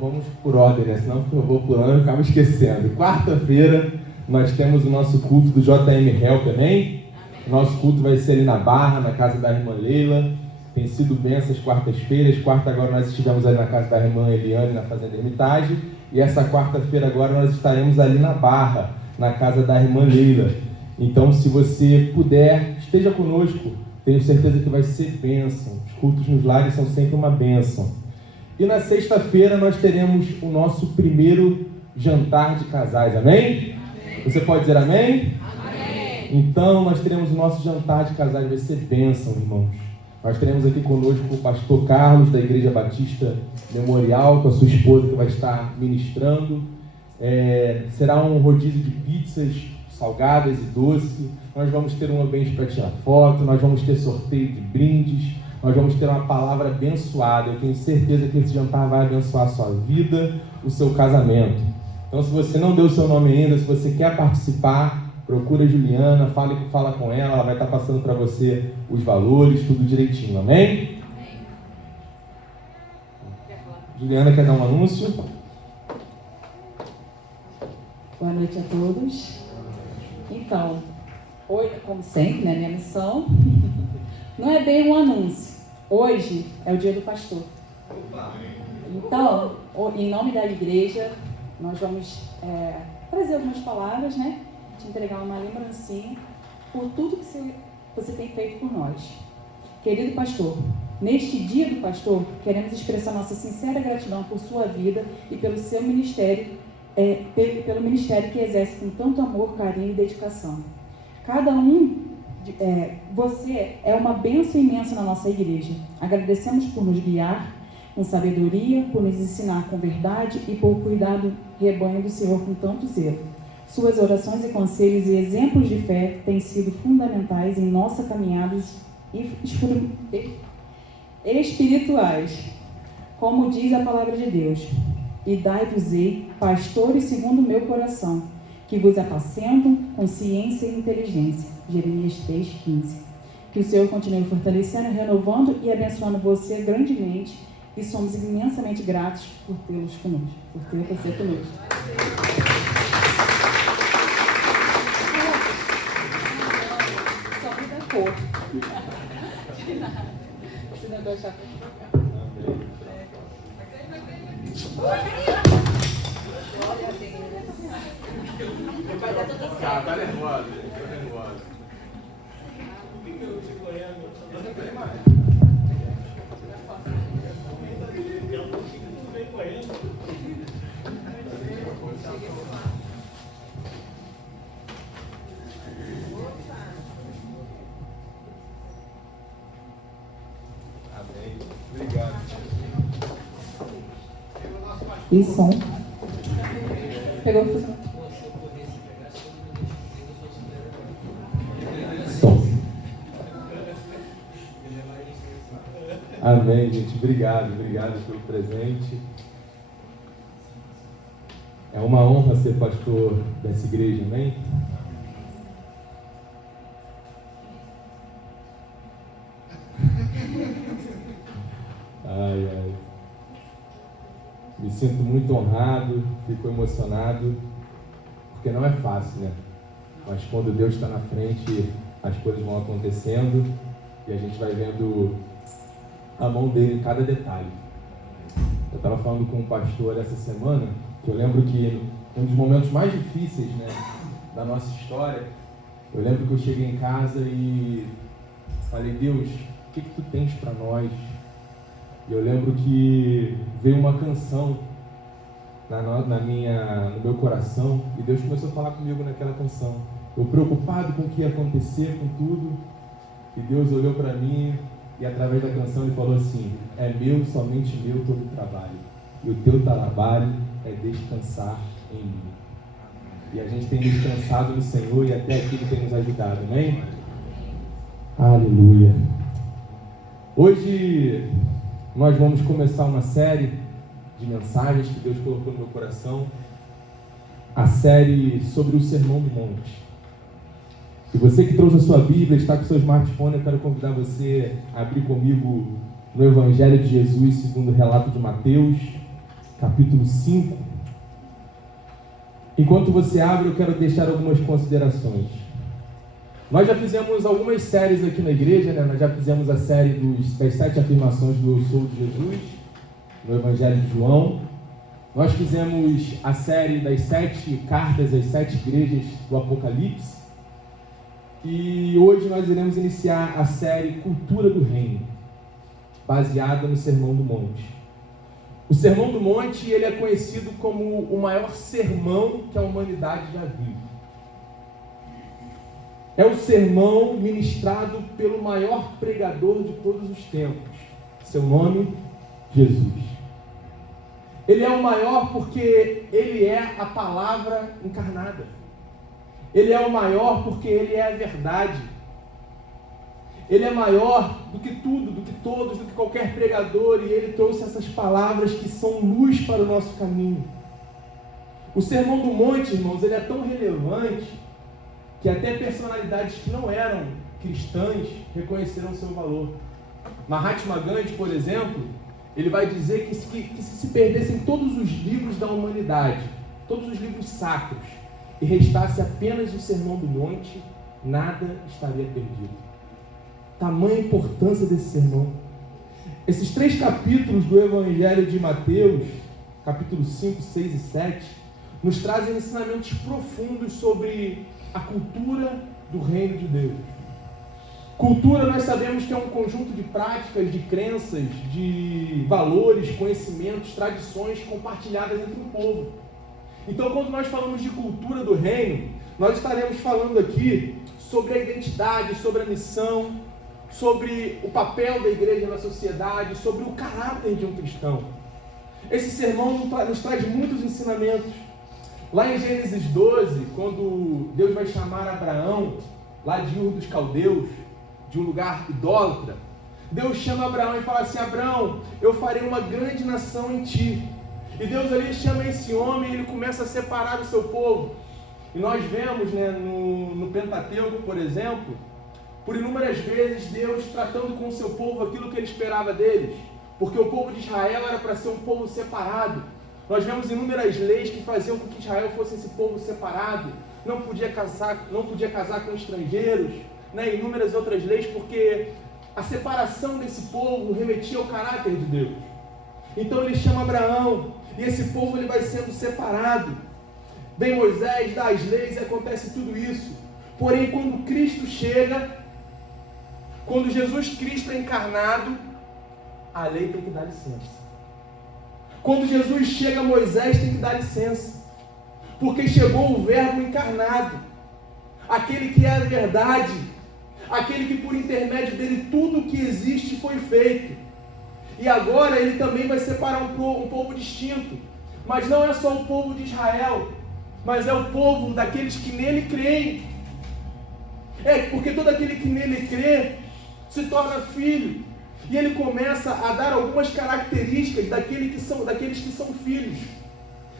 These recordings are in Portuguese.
vamos por ordem, né? Senão eu vou pulando e acabo esquecendo. Quarta-feira nós temos o nosso culto do JM Help, amém? O nosso culto vai ser ali na Barra, na casa da irmã Leila. Tem sido bem essas quartas-feiras. Quarta agora nós estivemos ali na casa da irmã Eliane, na Fazenda Hermitage. E essa quarta-feira agora nós estaremos ali na Barra, na casa da irmã Leila. Então, se você puder, esteja conosco. Tenho certeza que vai ser bênção. Os cultos nos lares são sempre uma bênção. E na sexta-feira nós teremos o nosso primeiro jantar de casais, amém? Amém. Você pode dizer amém? Amém. Então nós teremos o nosso jantar de casais, vai ser bênção, irmãos. Nós teremos aqui conosco o pastor Carlos, da Igreja Batista Memorial, com a sua esposa que vai estar ministrando. Será um rodízio de pizzas salgadas e doce. Nós vamos ter um ambiente para tirar foto, nós vamos ter sorteio de brindes, nós vamos ter uma palavra abençoada. Eu tenho certeza que esse jantar vai abençoar a sua vida, o seu casamento. Então, se você não deu o seu nome ainda, se você quer participar, procura a Juliana, fala com ela vai estar passando para você os valores, tudo direitinho, amém? Juliana quer dar um anúncio? Boa noite a todos. Então, hoje, como sempre, né, minha missão não é bem um anúncio. Hoje é o dia do pastor. Então, em nome da igreja, nós vamos trazer algumas palavras, né? Te entregar uma lembrancinha por tudo que você tem feito por nós. Querido pastor, neste dia do pastor, queremos expressar nossa sincera gratidão por sua vida e pelo seu ministério, pelo ministério que exerce com tanto amor, carinho e dedicação. Você é uma bênção imensa na nossa igreja. Agradecemos por nos guiar com sabedoria, por nos ensinar com verdade e por cuidar do rebanho do Senhor com tanto zelo. Suas orações e conselhos e exemplos de fé têm sido fundamentais em nossa caminhada espirituais. Como diz a palavra de Deus: e dai-vos-ei pastores segundo o meu coração, que vos apacentam com ciência e inteligência. Jeremias 3,15. Que o Senhor continue fortalecendo, renovando e abençoando você grandemente, e somos imensamente gratos por tê-los conosco, por ter você conosco. Só muda a cor. Esse negócio já vai dar tudo certo. Tá nervosa. Amém. Obrigado. E som. Pegou o som. Amém, gente. Obrigado pelo presente. É uma honra ser pastor dessa igreja, amém? Ai. Me sinto muito honrado, fico emocionado, porque não é fácil, né? Mas quando Deus está na frente, as coisas vão acontecendo e a gente vai vendo a mão dele em cada detalhe. Eu estava falando com um pastor essa semana, que eu lembro que um dos momentos mais difíceis, né, da nossa história, eu lembro que eu cheguei em casa e falei: Deus, o que tu tens para nós? E eu lembro que veio uma canção no meu coração, e Deus começou a falar comigo naquela canção. Eu preocupado com o que ia acontecer, com tudo, e Deus olhou para mim e através da canção ele falou assim: é meu, somente meu todo o trabalho, e o teu trabalho é descansar em mim. E a gente tem descansado no Senhor e até aqui Ele tem nos ajudado, amém? Aleluia. Hoje nós vamos começar uma série de mensagens que Deus colocou no meu coração, a série sobre o Sermão do Monte. E você que trouxe a sua Bíblia, está com o seu smartphone, eu quero convidar você a abrir comigo no Evangelho de Jesus segundo o relato de Mateus, capítulo 5. Enquanto você abre, eu quero deixar algumas considerações. Nós já fizemos algumas séries aqui na igreja, né? Nós já fizemos a série das 7 afirmações do Eu Sou de Jesus, no Evangelho de João. Nós fizemos a série das 7 cartas às 7 igrejas do Apocalipse. E hoje nós iremos iniciar a série Cultura do Reino, baseada no Sermão do Monte. O Sermão do Monte, ele é conhecido como o maior sermão que a humanidade já viu. É o sermão ministrado pelo maior pregador de todos os tempos. Seu nome, Jesus. Ele é o maior porque ele é a palavra encarnada. Ele é o maior porque ele é a verdade. Ele é maior do que tudo, do que todos, do que qualquer pregador, e ele trouxe essas palavras que são luz para o nosso caminho. O Sermão do Monte, irmãos, ele é tão relevante que até personalidades que não eram cristãs reconheceram seu valor. Mahatma Gandhi, por exemplo, ele vai dizer que se perdessem todos os livros da humanidade, todos os livros sacros, e restasse apenas o Sermão do Monte, nada estaria perdido. Tamanha importância desse sermão. Esses 3 capítulos do Evangelho de Mateus, capítulos 5, 6 e 7, nos trazem ensinamentos profundos sobre a cultura do reino de Deus. Cultura, nós sabemos que é um conjunto de práticas, de crenças, de valores, conhecimentos, tradições compartilhadas entre o povo. Então, quando nós falamos de cultura do reino, nós estaremos falando aqui sobre a identidade, sobre a missão, sobre o papel da igreja na sociedade, sobre o caráter de um cristão. Esse sermão nos traz muitos ensinamentos. Lá em Gênesis 12, quando Deus vai chamar Abraão, lá de Ur dos Caldeus, de um lugar idólatra, Deus chama Abraão e fala assim: Abraão, eu farei uma grande nação em ti. E Deus ali chama esse homem e ele começa a separar o seu povo. E nós vemos, né, no Pentateuco, por exemplo, por inúmeras vezes Deus tratando com o seu povo aquilo que ele esperava deles. Porque o povo de Israel era para ser um povo separado. Nós vemos inúmeras leis que faziam com que Israel fosse esse povo separado. Não podia casar com estrangeiros, né? Inúmeras outras leis, porque a separação desse povo remetia ao caráter de Deus. Então ele chama Abraão, e esse povo ele vai sendo separado. Vem Moisés, dá as leis, e acontece tudo isso. Porém, quando Cristo chega, quando Jesus Cristo é encarnado, a lei tem que dar licença. Quando Jesus chega, Moisés tem que dar licença, porque chegou o Verbo encarnado, aquele que é a verdade, aquele que por intermédio dele tudo que existe foi feito. E agora ele também vai separar um povo distinto, mas não é só o povo de Israel, mas é o povo daqueles que nele creem. Porque todo aquele que nele crê se torna filho. E ele começa a dar algumas características daqueles que são filhos,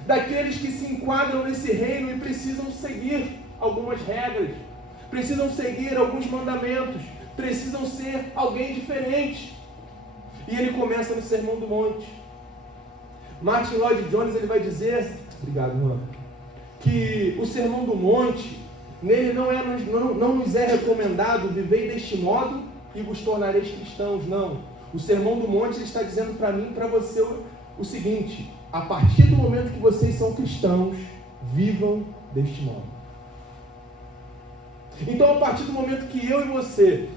daqueles que se enquadram nesse reino e precisam seguir algumas regras, precisam seguir alguns mandamentos, precisam ser alguém diferente. E ele começa no Sermão do Monte. Martin Lloyd Jones ele vai dizer, obrigado, mano, que o Sermão do Monte, nele não nos é recomendado viver deste modo e vos tornareis cristãos, não. O Sermão do Monte ele está dizendo para mim e para você o seguinte: a partir do momento que vocês são cristãos, vivam deste modo. Então, a partir do momento que eu e você,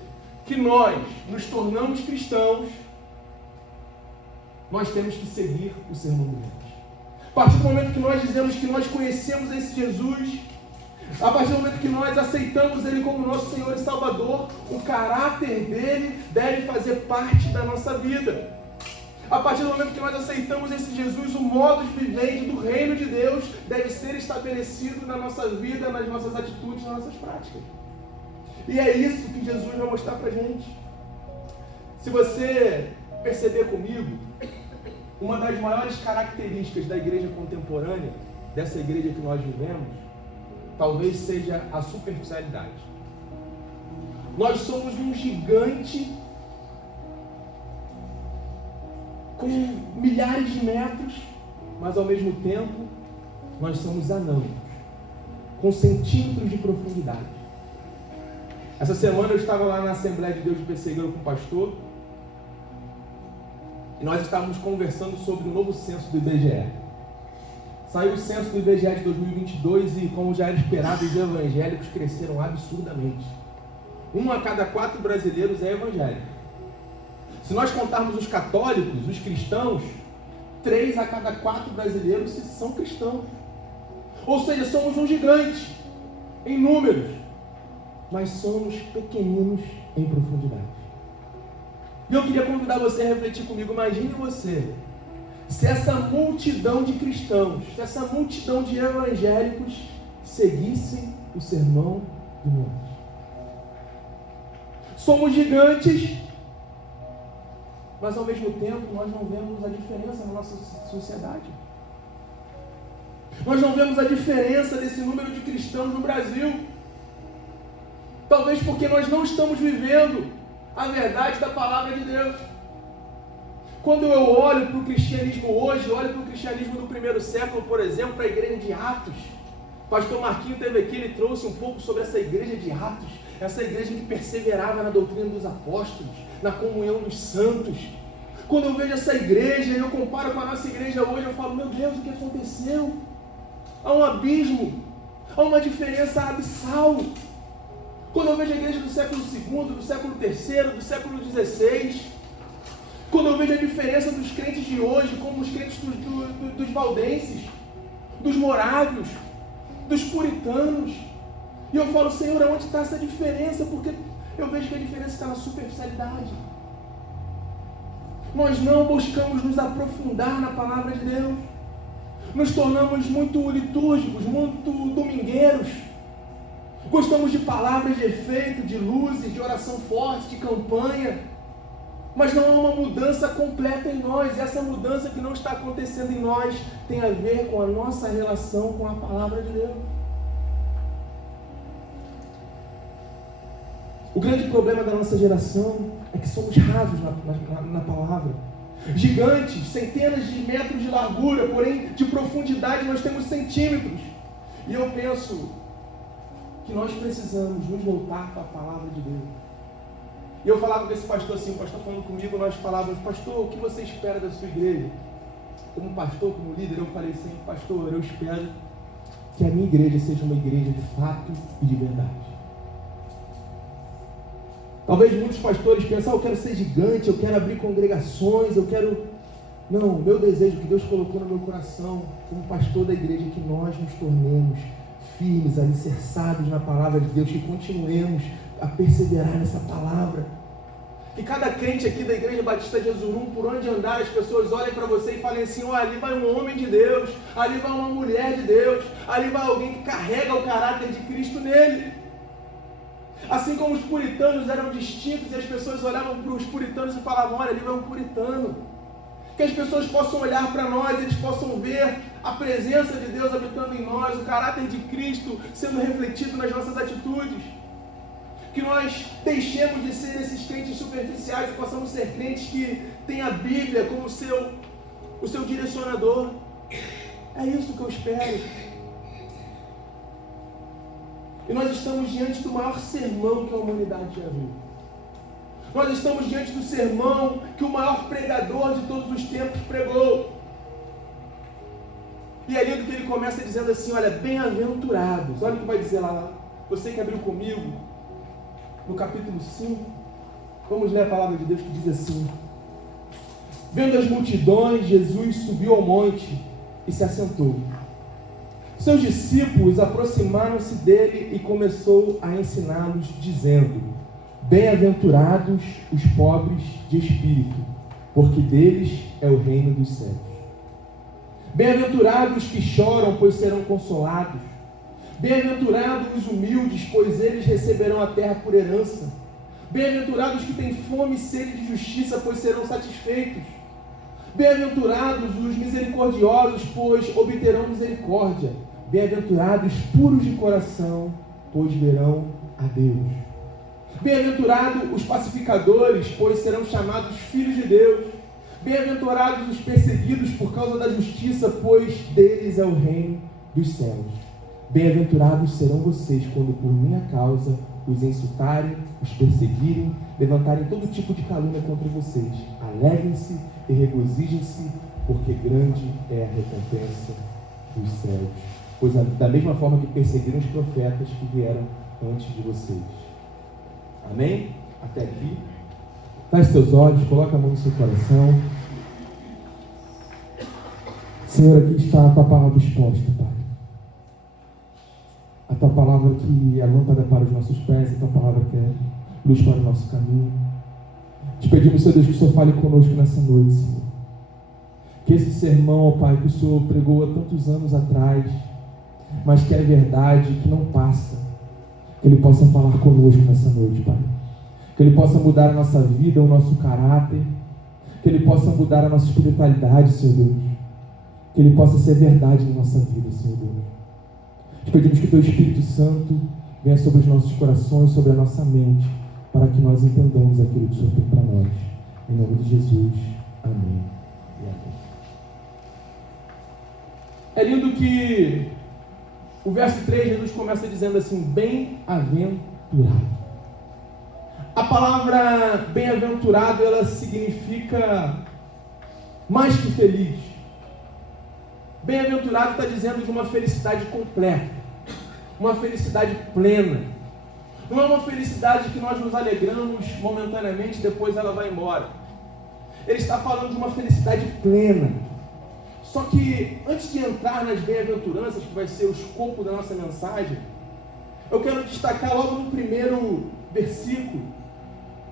que nós nos tornamos cristãos, nós temos que seguir o Sermão do Monte. A partir do momento que nós dizemos que nós conhecemos esse Jesus, a partir do momento que nós aceitamos Ele como nosso Senhor e Salvador, o caráter dele deve fazer parte da nossa vida. A partir do momento que nós aceitamos esse Jesus, o modo de viver do reino de Deus deve ser estabelecido na nossa vida, nas nossas atitudes, nas nossas práticas. E é isso que Jesus vai mostrar pra gente. Se você perceber comigo, uma das maiores características da igreja contemporânea, dessa igreja que nós vivemos, talvez seja a superficialidade. Nós somos um gigante com milhares de metros, mas ao mesmo tempo nós somos anãos, com centímetros de profundidade. Essa semana eu estava lá na Assembleia de Deus de Pessegueiro com o pastor, e nós estávamos conversando sobre o novo censo do IBGE. Saiu o censo do IBGE de 2022 e, como já era esperado, os evangélicos cresceram absurdamente. 1 a cada 4 brasileiros é evangélico. Se nós contarmos os católicos, os cristãos, 3 a cada 4 brasileiros são cristãos. Ou seja, somos um gigante em números, mas somos pequeninos em profundidade. E eu queria convidar você a refletir comigo. Imagine você, se essa multidão de cristãos, se essa multidão de evangélicos seguissem o sermão do monte. Somos gigantes, mas ao mesmo tempo nós não vemos a diferença na nossa sociedade. Nós não vemos a diferença desse número de cristãos no Brasil. Talvez porque nós não estamos vivendo a verdade da palavra de Deus. Quando eu olho para o cristianismo hoje, olho para o cristianismo do primeiro século, por exemplo, para a igreja de Atos. O pastor Marquinho esteve aqui, ele trouxe um pouco sobre essa igreja de Atos, essa igreja que perseverava na doutrina dos apóstolos, na comunhão dos santos. Quando eu vejo essa igreja e eu comparo com a nossa igreja hoje, eu falo, meu Deus, o que aconteceu? Há um abismo, há uma diferença abissal. Quando eu vejo a igreja do século II, do século III, do século XVI, quando eu vejo a diferença dos crentes de hoje, como os crentes dos valdenses, dos morávios, dos puritanos, e eu falo, Senhor, aonde está essa diferença? Porque eu vejo que a diferença está na superficialidade. Nós não buscamos nos aprofundar na palavra de Deus. Nos tornamos muito litúrgicos, muito domingueiros. Gostamos de palavras de efeito, de luzes, de oração forte, de campanha. Mas não há uma mudança completa em nós. E essa mudança que não está acontecendo em nós tem a ver com a nossa relação com a palavra de Deus. O grande problema da nossa geração é que somos rasos na palavra. Gigantes, centenas de metros de largura, porém de profundidade nós temos centímetros. E eu penso que nós precisamos nos voltar para a palavra de Deus. E eu falava com esse pastor assim, o pastor falando comigo, nós falávamos, pastor, o que você espera da sua igreja? Como pastor, como líder, eu falei assim, pastor, eu espero que a minha igreja seja uma igreja de fato e de verdade. Talvez muitos pastores pensem, eu quero ser gigante, eu quero abrir congregações, eu quero... Não, meu desejo que Deus colocou no meu coração, como pastor da igreja, é que nós nos tornemos firmes, alicerçados na palavra de Deus, que continuemos a perseverar nessa palavra. Que cada crente aqui da Igreja Batista de Jesurum, por onde andar, as pessoas olhem para você e falem assim, ali vai um homem de Deus, ali vai uma mulher de Deus, ali vai alguém que carrega o caráter de Cristo nele. Assim como os puritanos eram distintos e as pessoas olhavam para os puritanos e falavam, olha, ali vai um puritano. Que as pessoas possam olhar para nós, eles possam ver a presença de Deus habitando em nós, o caráter de Cristo sendo refletido nas nossas atitudes. Que nós deixemos de ser esses crentes superficiais e possamos ser crentes que têm a Bíblia como o seu direcionador. É isso que eu espero. E nós estamos diante do maior sermão que a humanidade já viu. Nós estamos diante do sermão que o maior pregador de todos os tempos pregou. E é lindo que ele começa dizendo assim, olha, bem-aventurados. Olha o que vai dizer lá. Você que abriu comigo, no capítulo 5, vamos ler a palavra de Deus que diz assim: vendo as multidões, Jesus subiu ao monte e se assentou. Seus discípulos aproximaram-se dele e começou a ensiná-los, dizendo: bem-aventurados os pobres de espírito, porque deles é o reino dos céus. Bem-aventurados que choram, pois serão consolados. Bem-aventurados os humildes, pois eles receberão a terra por herança. Bem-aventurados que têm fome e sede de justiça, pois serão satisfeitos. Bem-aventurados os misericordiosos, pois obterão misericórdia. Bem-aventurados puros de coração, pois verão a Deus. Bem-aventurados os pacificadores, pois serão chamados filhos de Deus. Bem-aventurados os perseguidos por causa da justiça, pois deles é o reino dos céus. Bem-aventurados serão vocês quando por minha causa os insultarem, os perseguirem, levantarem todo tipo de calúnia contra vocês. Alegrem-se e regozijem-se, porque grande é a recompensa dos céus. Pois da mesma forma que perseguiram os profetas que vieram antes de vocês. Amém? Até aqui. Feche seus olhos, coloca a mão no seu coração. Senhor, aqui está a tua palavra exposta, Pai. A tua palavra que é lâmpada para os nossos pés, a tua palavra que é luz para o nosso caminho. Te pedimos, Senhor Deus, que o Senhor fale conosco nessa noite, Senhor. Que esse sermão, ó Pai, que o Senhor pregou há tantos anos atrás, mas que é verdade, que não passa, que Ele possa falar conosco nessa noite, Pai. Que Ele possa mudar a nossa vida, o nosso caráter, que Ele possa mudar a nossa espiritualidade, Senhor Deus. Que Ele possa ser verdade na nossa vida, Senhor Deus. Te pedimos que o Teu Espírito Santo venha sobre os nossos corações, sobre a nossa mente, para que nós entendamos aquilo que o Senhor tem para nós. Em nome de Jesus. Amém. E amém. É lindo que o verso 3, Jesus começa dizendo assim: bem-aventurado. A palavra bem-aventurado, ela significa mais que feliz. Bem-aventurado está dizendo de uma felicidade completa, uma felicidade plena. Não é uma felicidade que nós nos alegramos momentaneamente e depois ela vai embora. Ele está falando de uma felicidade plena. Só que antes de entrar nas bem-aventuranças, que vai ser o escopo da nossa mensagem, eu quero destacar logo no primeiro versículo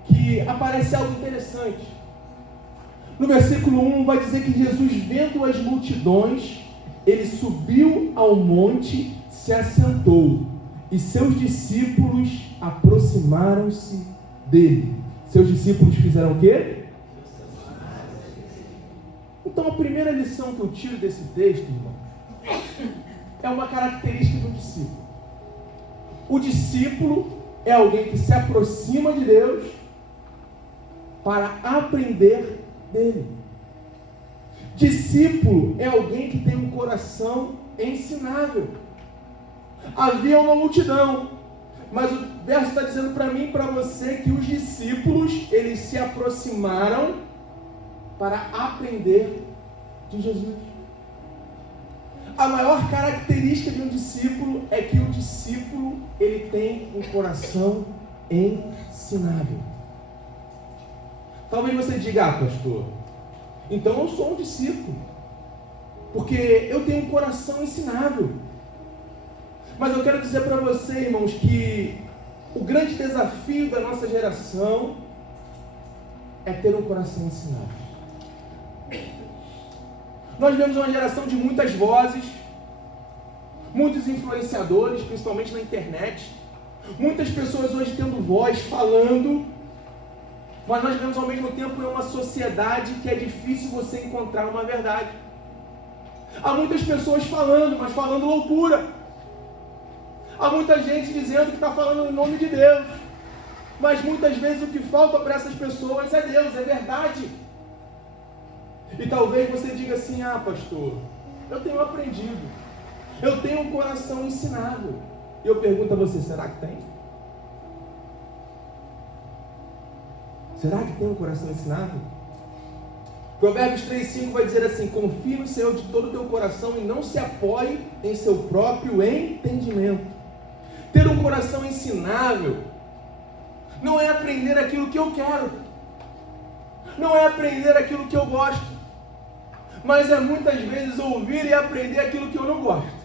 que aparece algo interessante. No versículo 1 vai dizer que Jesus, vendo as multidões, ele subiu ao monte, se assentou, e seus discípulos aproximaram-se dele. Seus discípulos fizeram o quê? Então a primeira lição que eu tiro desse texto, irmão, é uma característica do discípulo. O discípulo é alguém que se aproxima de Deus para aprender dele. Discípulo é alguém que tem um coração ensinável. Havia uma multidão, mas o verso está dizendo para mim e para você que os discípulos, eles se aproximaram para aprender de Jesus. A maior característica de um discípulo é que o discípulo, ele tem um coração ensinável. Talvez você diga: pastor, então eu sou um discípulo, porque eu tenho um coração ensinável. Mas eu quero dizer para você, irmãos, que o grande desafio da nossa geração é ter um coração ensinável. Nós vemos uma geração de muitas vozes, muitos influenciadores, principalmente na internet, muitas pessoas hoje tendo voz, falando, mas nós vemos ao mesmo tempo em uma sociedade que é difícil você encontrar uma verdade. Há muitas pessoas falando, mas falando loucura. Há muita gente dizendo que está falando em nome de Deus, mas muitas vezes o que falta para essas pessoas é Deus, é verdade. E talvez você diga assim: pastor, eu tenho aprendido, eu tenho um coração ensinável. E eu pergunto a você: será que tem? Será que tem um coração ensinável? Provérbios 3,5 vai dizer assim: confie no Senhor de todo o teu coração e não se apoie em seu próprio entendimento. Ter um coração ensinável não é aprender aquilo que eu quero, não é aprender aquilo que eu gosto, mas é muitas vezes ouvir e aprender aquilo que eu não gosto.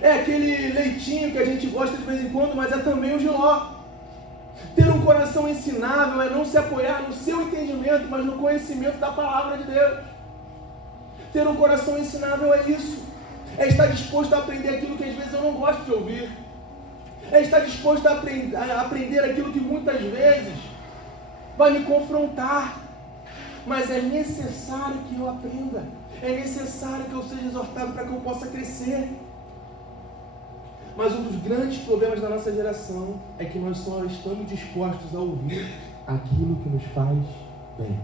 É aquele leitinho que a gente gosta de vez em quando, mas é também o jiló. Ter um coração ensinável é não se apoiar no seu entendimento, mas no conhecimento da palavra de Deus. Ter um coração ensinável é isso. É estar disposto a aprender aquilo que às vezes eu não gosto de ouvir. É estar disposto a aprender aquilo que muitas vezes vai me confrontar. Mas é necessário que eu aprenda. É necessário que eu seja exortado para que eu possa crescer. Mas um dos grandes problemas da nossa geração é que nós só estamos dispostos a ouvir aquilo que nos faz bem.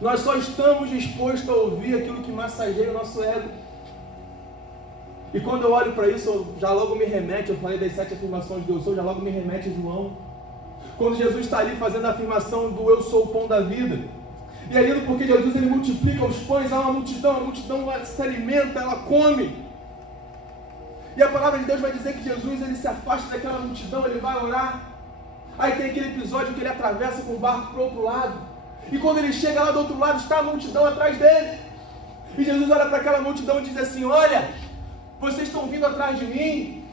Nós só estamos dispostos a ouvir aquilo que massageia o nosso ego. E quando eu olho para isso, já logo me remete, eu falei das 7 afirmações do eu sou, já logo me remete a João. Quando Jesus está ali fazendo a afirmação do eu sou o pão da vida. E aí, porque Jesus ele multiplica os pães, há uma multidão, a multidão se alimenta, ela come. E a palavra de Deus vai dizer que Jesus ele se afasta daquela multidão, ele vai orar. Aí tem aquele episódio que ele atravessa com o barco para o outro lado. E quando ele chega lá do outro lado, está a multidão atrás dele. E Jesus olha para aquela multidão e diz assim: olha, vocês estão vindo atrás de mim,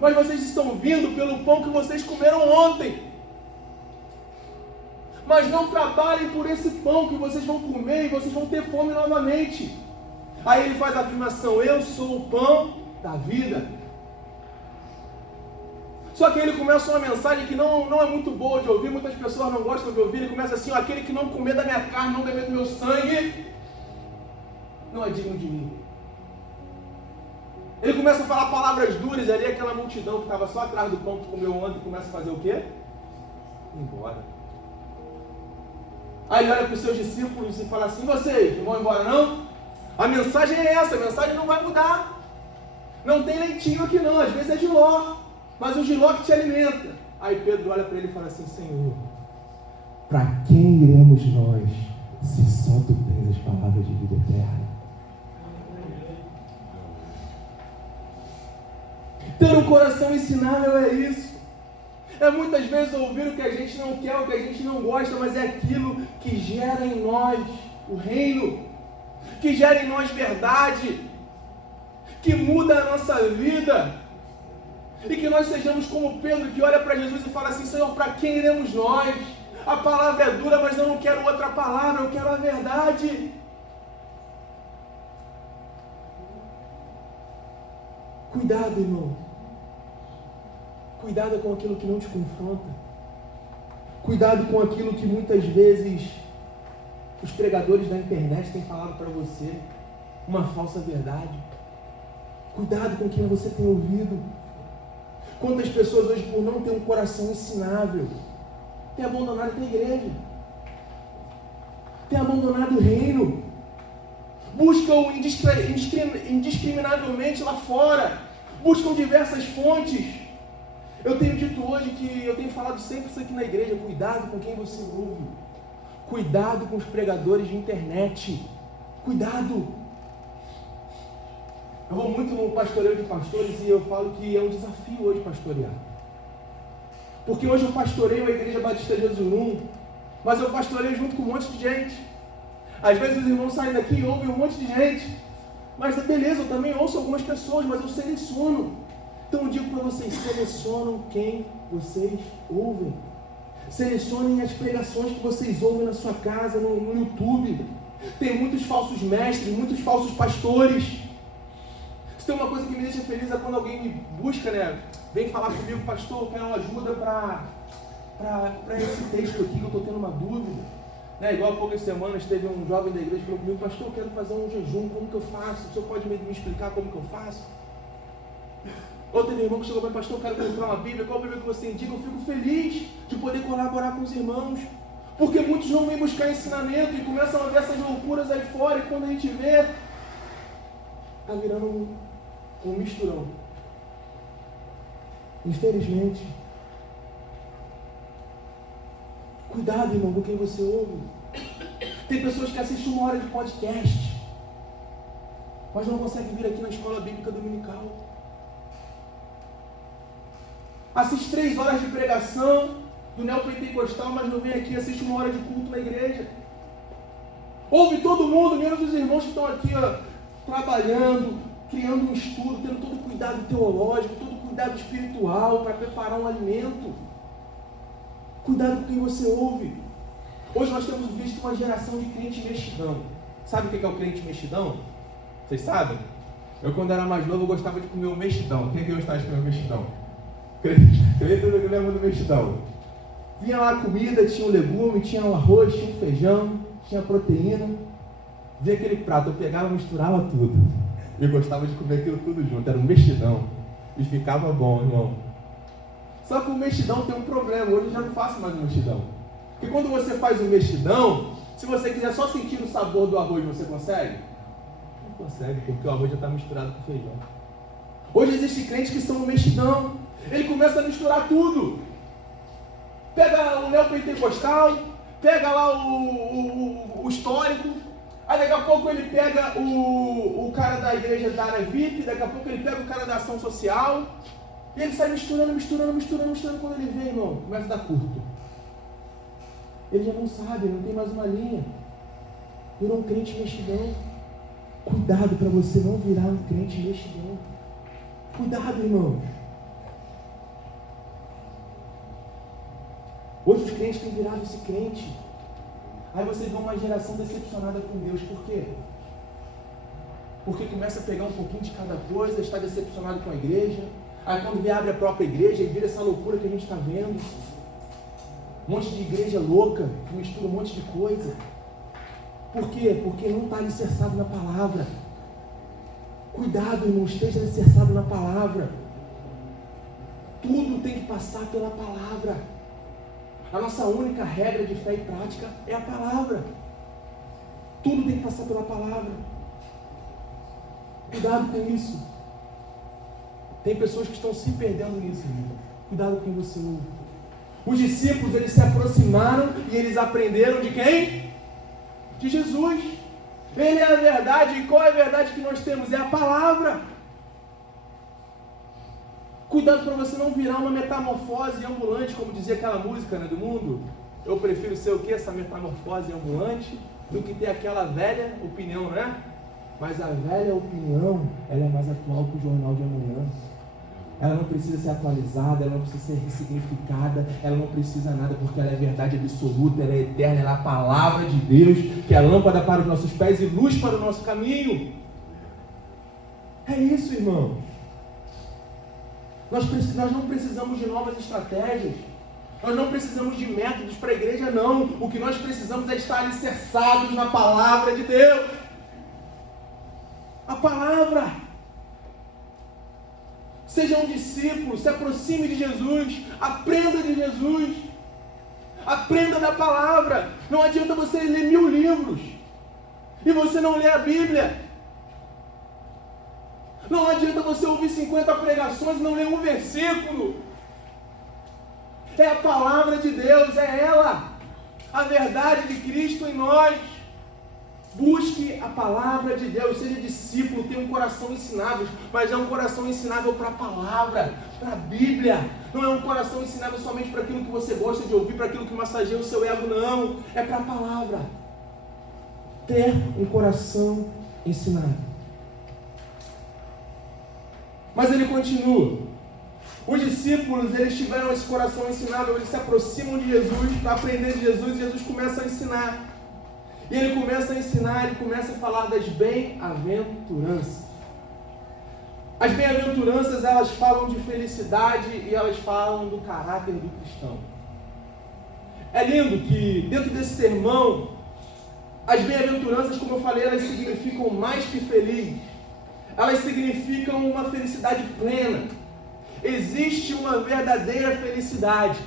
mas vocês estão vindo pelo pão que vocês comeram ontem. Mas não trabalhem por esse pão que vocês vão comer e vocês vão ter fome novamente. Aí ele faz a afirmação: eu sou o pão da vida. Só que ele começa uma mensagem que não é muito boa de ouvir, muitas pessoas não gostam de ouvir. Ele começa assim: aquele que não comer da minha carne, não beber do meu sangue, não é digno de mim. Ele começa a falar palavras duras ali, aquela multidão que estava só atrás do pão que comeu ontem, começa a fazer o quê? Ir embora. Aí ele olha para os seus discípulos e fala assim: vocês não vão embora não? A mensagem é essa, a mensagem não vai mudar. Não tem leitinho aqui não, às vezes é Giló, mas o Giló que te alimenta. Aí Pedro olha para ele e fala assim: Senhor, para quem iremos nós, se só tu tens as palavras de vida eterna? Ter um coração ensinável é isso. É muitas vezes ouvir o que a gente não quer, o que a gente não gosta, mas é aquilo que gera em nós o reino, que gera em nós verdade, que muda a nossa vida. E que nós sejamos como Pedro, que olha para Jesus e fala assim: Senhor, para quem iremos nós? A palavra é dura, mas eu não quero outra palavra, eu quero a verdade. Cuidado, irmão. Cuidado com aquilo que não te confronta. Cuidado com aquilo que muitas vezes os pregadores da internet têm falado para você, uma falsa verdade. Cuidado com quem você tem ouvido. Quantas pessoas hoje, por não ter um coração ensinável, têm abandonado a igreja, têm abandonado o reino, buscam indiscriminavelmente lá fora, buscam diversas fontes. Eu tenho dito hoje que eu tenho falado sempre isso aqui na igreja: cuidado com quem você ouve, cuidado com os pregadores de internet, cuidado. Eu vou muito no pastoreio de pastores e eu falo que é um desafio hoje pastorear. Porque hoje eu pastoreio a Igreja Batista de Jesus, mas eu pastoreio junto com um monte de gente. Às vezes os irmãos saem daqui e ouvem um monte de gente. Mas beleza, eu também ouço algumas pessoas, mas eu seleciono. Então eu digo para vocês: selecionam quem vocês ouvem. Selecionem as pregações que vocês ouvem na sua casa, no YouTube. Tem muitos falsos mestres, muitos falsos pastores. Se tem uma coisa que me deixa feliz é quando alguém me busca, né? Vem falar comigo: pastor, eu quero ajuda para esse texto aqui, que eu estou tendo uma dúvida. Né? Igual há poucas semanas teve um jovem da igreja que falou comigo: pastor, eu quero fazer um jejum, como que eu faço? O senhor pode me explicar como que eu faço? Outro irmão que chegou para mim: pastor, eu quero comprar uma Bíblia, qual Bíblia que você indica? Eu fico feliz de poder colaborar com os irmãos, porque muitos não vêm buscar ensinamento e começam a ver essas loucuras aí fora, e quando a gente vê, está virando um misturão. Infelizmente. Cuidado, irmão, com quem você ouve. Tem pessoas que assistem 1 hora de podcast, mas não conseguem vir aqui na escola bíblica dominical. Assiste 3 horas de pregação do neopentecostal, mas não vem aqui, assiste 1 hora de culto na igreja. Ouve todo mundo, menos os irmãos que estão aqui, trabalhando, criando um estudo, tendo todo o cuidado teológico, todo o cuidado espiritual para preparar um alimento. Cuidado com quem você ouve. Hoje nós temos visto uma geração de crente mexidão. Sabe o que é o crente mexidão? Vocês sabem? Eu, quando era mais novo, eu gostava de comer o mexidão. Quem é que gostava de comer o mexidão? Crente não lembra do mexidão. Vinha lá a comida, tinha o legume, tinha o arroz, tinha o feijão, tinha a proteína. Via aquele prato, eu pegava e misturava tudo. Eu gostava de comer aquilo tudo junto, era um mexidão. E ficava bom, irmão. Só que o mexidão tem um problema, hoje eu já não faço mais o mexidão. Porque quando você faz o mexidão, Se você quiser só sentir o sabor do arroz, você consegue? Não consegue, porque o arroz já está misturado com feijão. Hoje existem crentes que são um mexidão. Ele começa a misturar tudo. Pega o neopentecostal, pega lá o histórico, aí daqui a pouco ele pega o cara da igreja da área VIP, daqui a pouco ele pega o cara da ação social, e ele sai misturando. Quando ele vê, irmão, começa a dar curto. Ele já não sabe, não tem mais uma linha. Virou um crente mexidão. Cuidado para você não virar um crente mexidão. Cuidado, irmão. Hoje os crentes têm virado esse crente. Aí você vê uma geração decepcionada com Deus. Por quê? Porque começa a pegar um pouquinho de cada coisa, está decepcionado com a igreja. Aí quando abre a própria igreja, vira essa loucura que a gente está vendo. Um monte de igreja louca, que mistura um monte de coisa. Por quê? Porque não está alicerçado na palavra. Cuidado, irmão, esteja alicerçado na palavra. Tudo tem que passar pela palavra. A nossa única regra de fé e prática é a palavra. Tudo tem que passar pela palavra. Cuidado com isso. Tem pessoas que estão se perdendo nisso, irmão. Cuidado com quem você ouve. Os discípulos, eles se aproximaram e eles aprenderam de quem? De Jesus. Ele é a verdade. E qual é a verdade que nós temos? É a palavra. Cuidado para você não virar uma metamorfose ambulante, como dizia aquela música, né, do mundo. Eu prefiro ser o quê? Essa metamorfose ambulante, do que ter aquela velha opinião, né? Mas a velha opinião, ela é mais atual que o jornal de amanhã. Ela não precisa ser atualizada, ela não precisa ser ressignificada, ela não precisa nada, porque ela é verdade absoluta, ela é eterna, ela é a palavra de Deus, que é lâmpada para os nossos pés e luz para o nosso caminho. É isso, irmão. Nós não precisamos de novas estratégias, nós não precisamos de métodos para a igreja, não. O que nós precisamos é estar alicerçados na palavra de Deus. A palavra. Seja um discípulo, se aproxime de Jesus, aprenda de Jesus, aprenda da palavra. Não adianta você ler 1000 livros e você não ler a Bíblia. Não adianta você ouvir 50 pregações e não ler um versículo. É a palavra de Deus, é ela, a verdade de Cristo em nós. Busque a palavra de Deus, seja discípulo, tenha um coração ensinável, mas é um coração ensinável para a palavra, para a Bíblia. Não é um coração ensinável somente para aquilo que você gosta de ouvir, para aquilo que massageia o seu ego, não. É para a palavra. Ter um coração ensinável. Mas ele continua. Os discípulos, eles tiveram esse coração ensinável, eles se aproximam de Jesus para aprender de Jesus, e Jesus começa a ensinar. E ele começa a ensinar, ele começa a falar das bem-aventuranças. As bem-aventuranças, elas falam de felicidade e elas falam do caráter do cristão. É lindo que dentro desse sermão, as bem-aventuranças, como eu falei, elas significam mais que feliz. Elas significam uma felicidade plena. Existe uma verdadeira felicidade.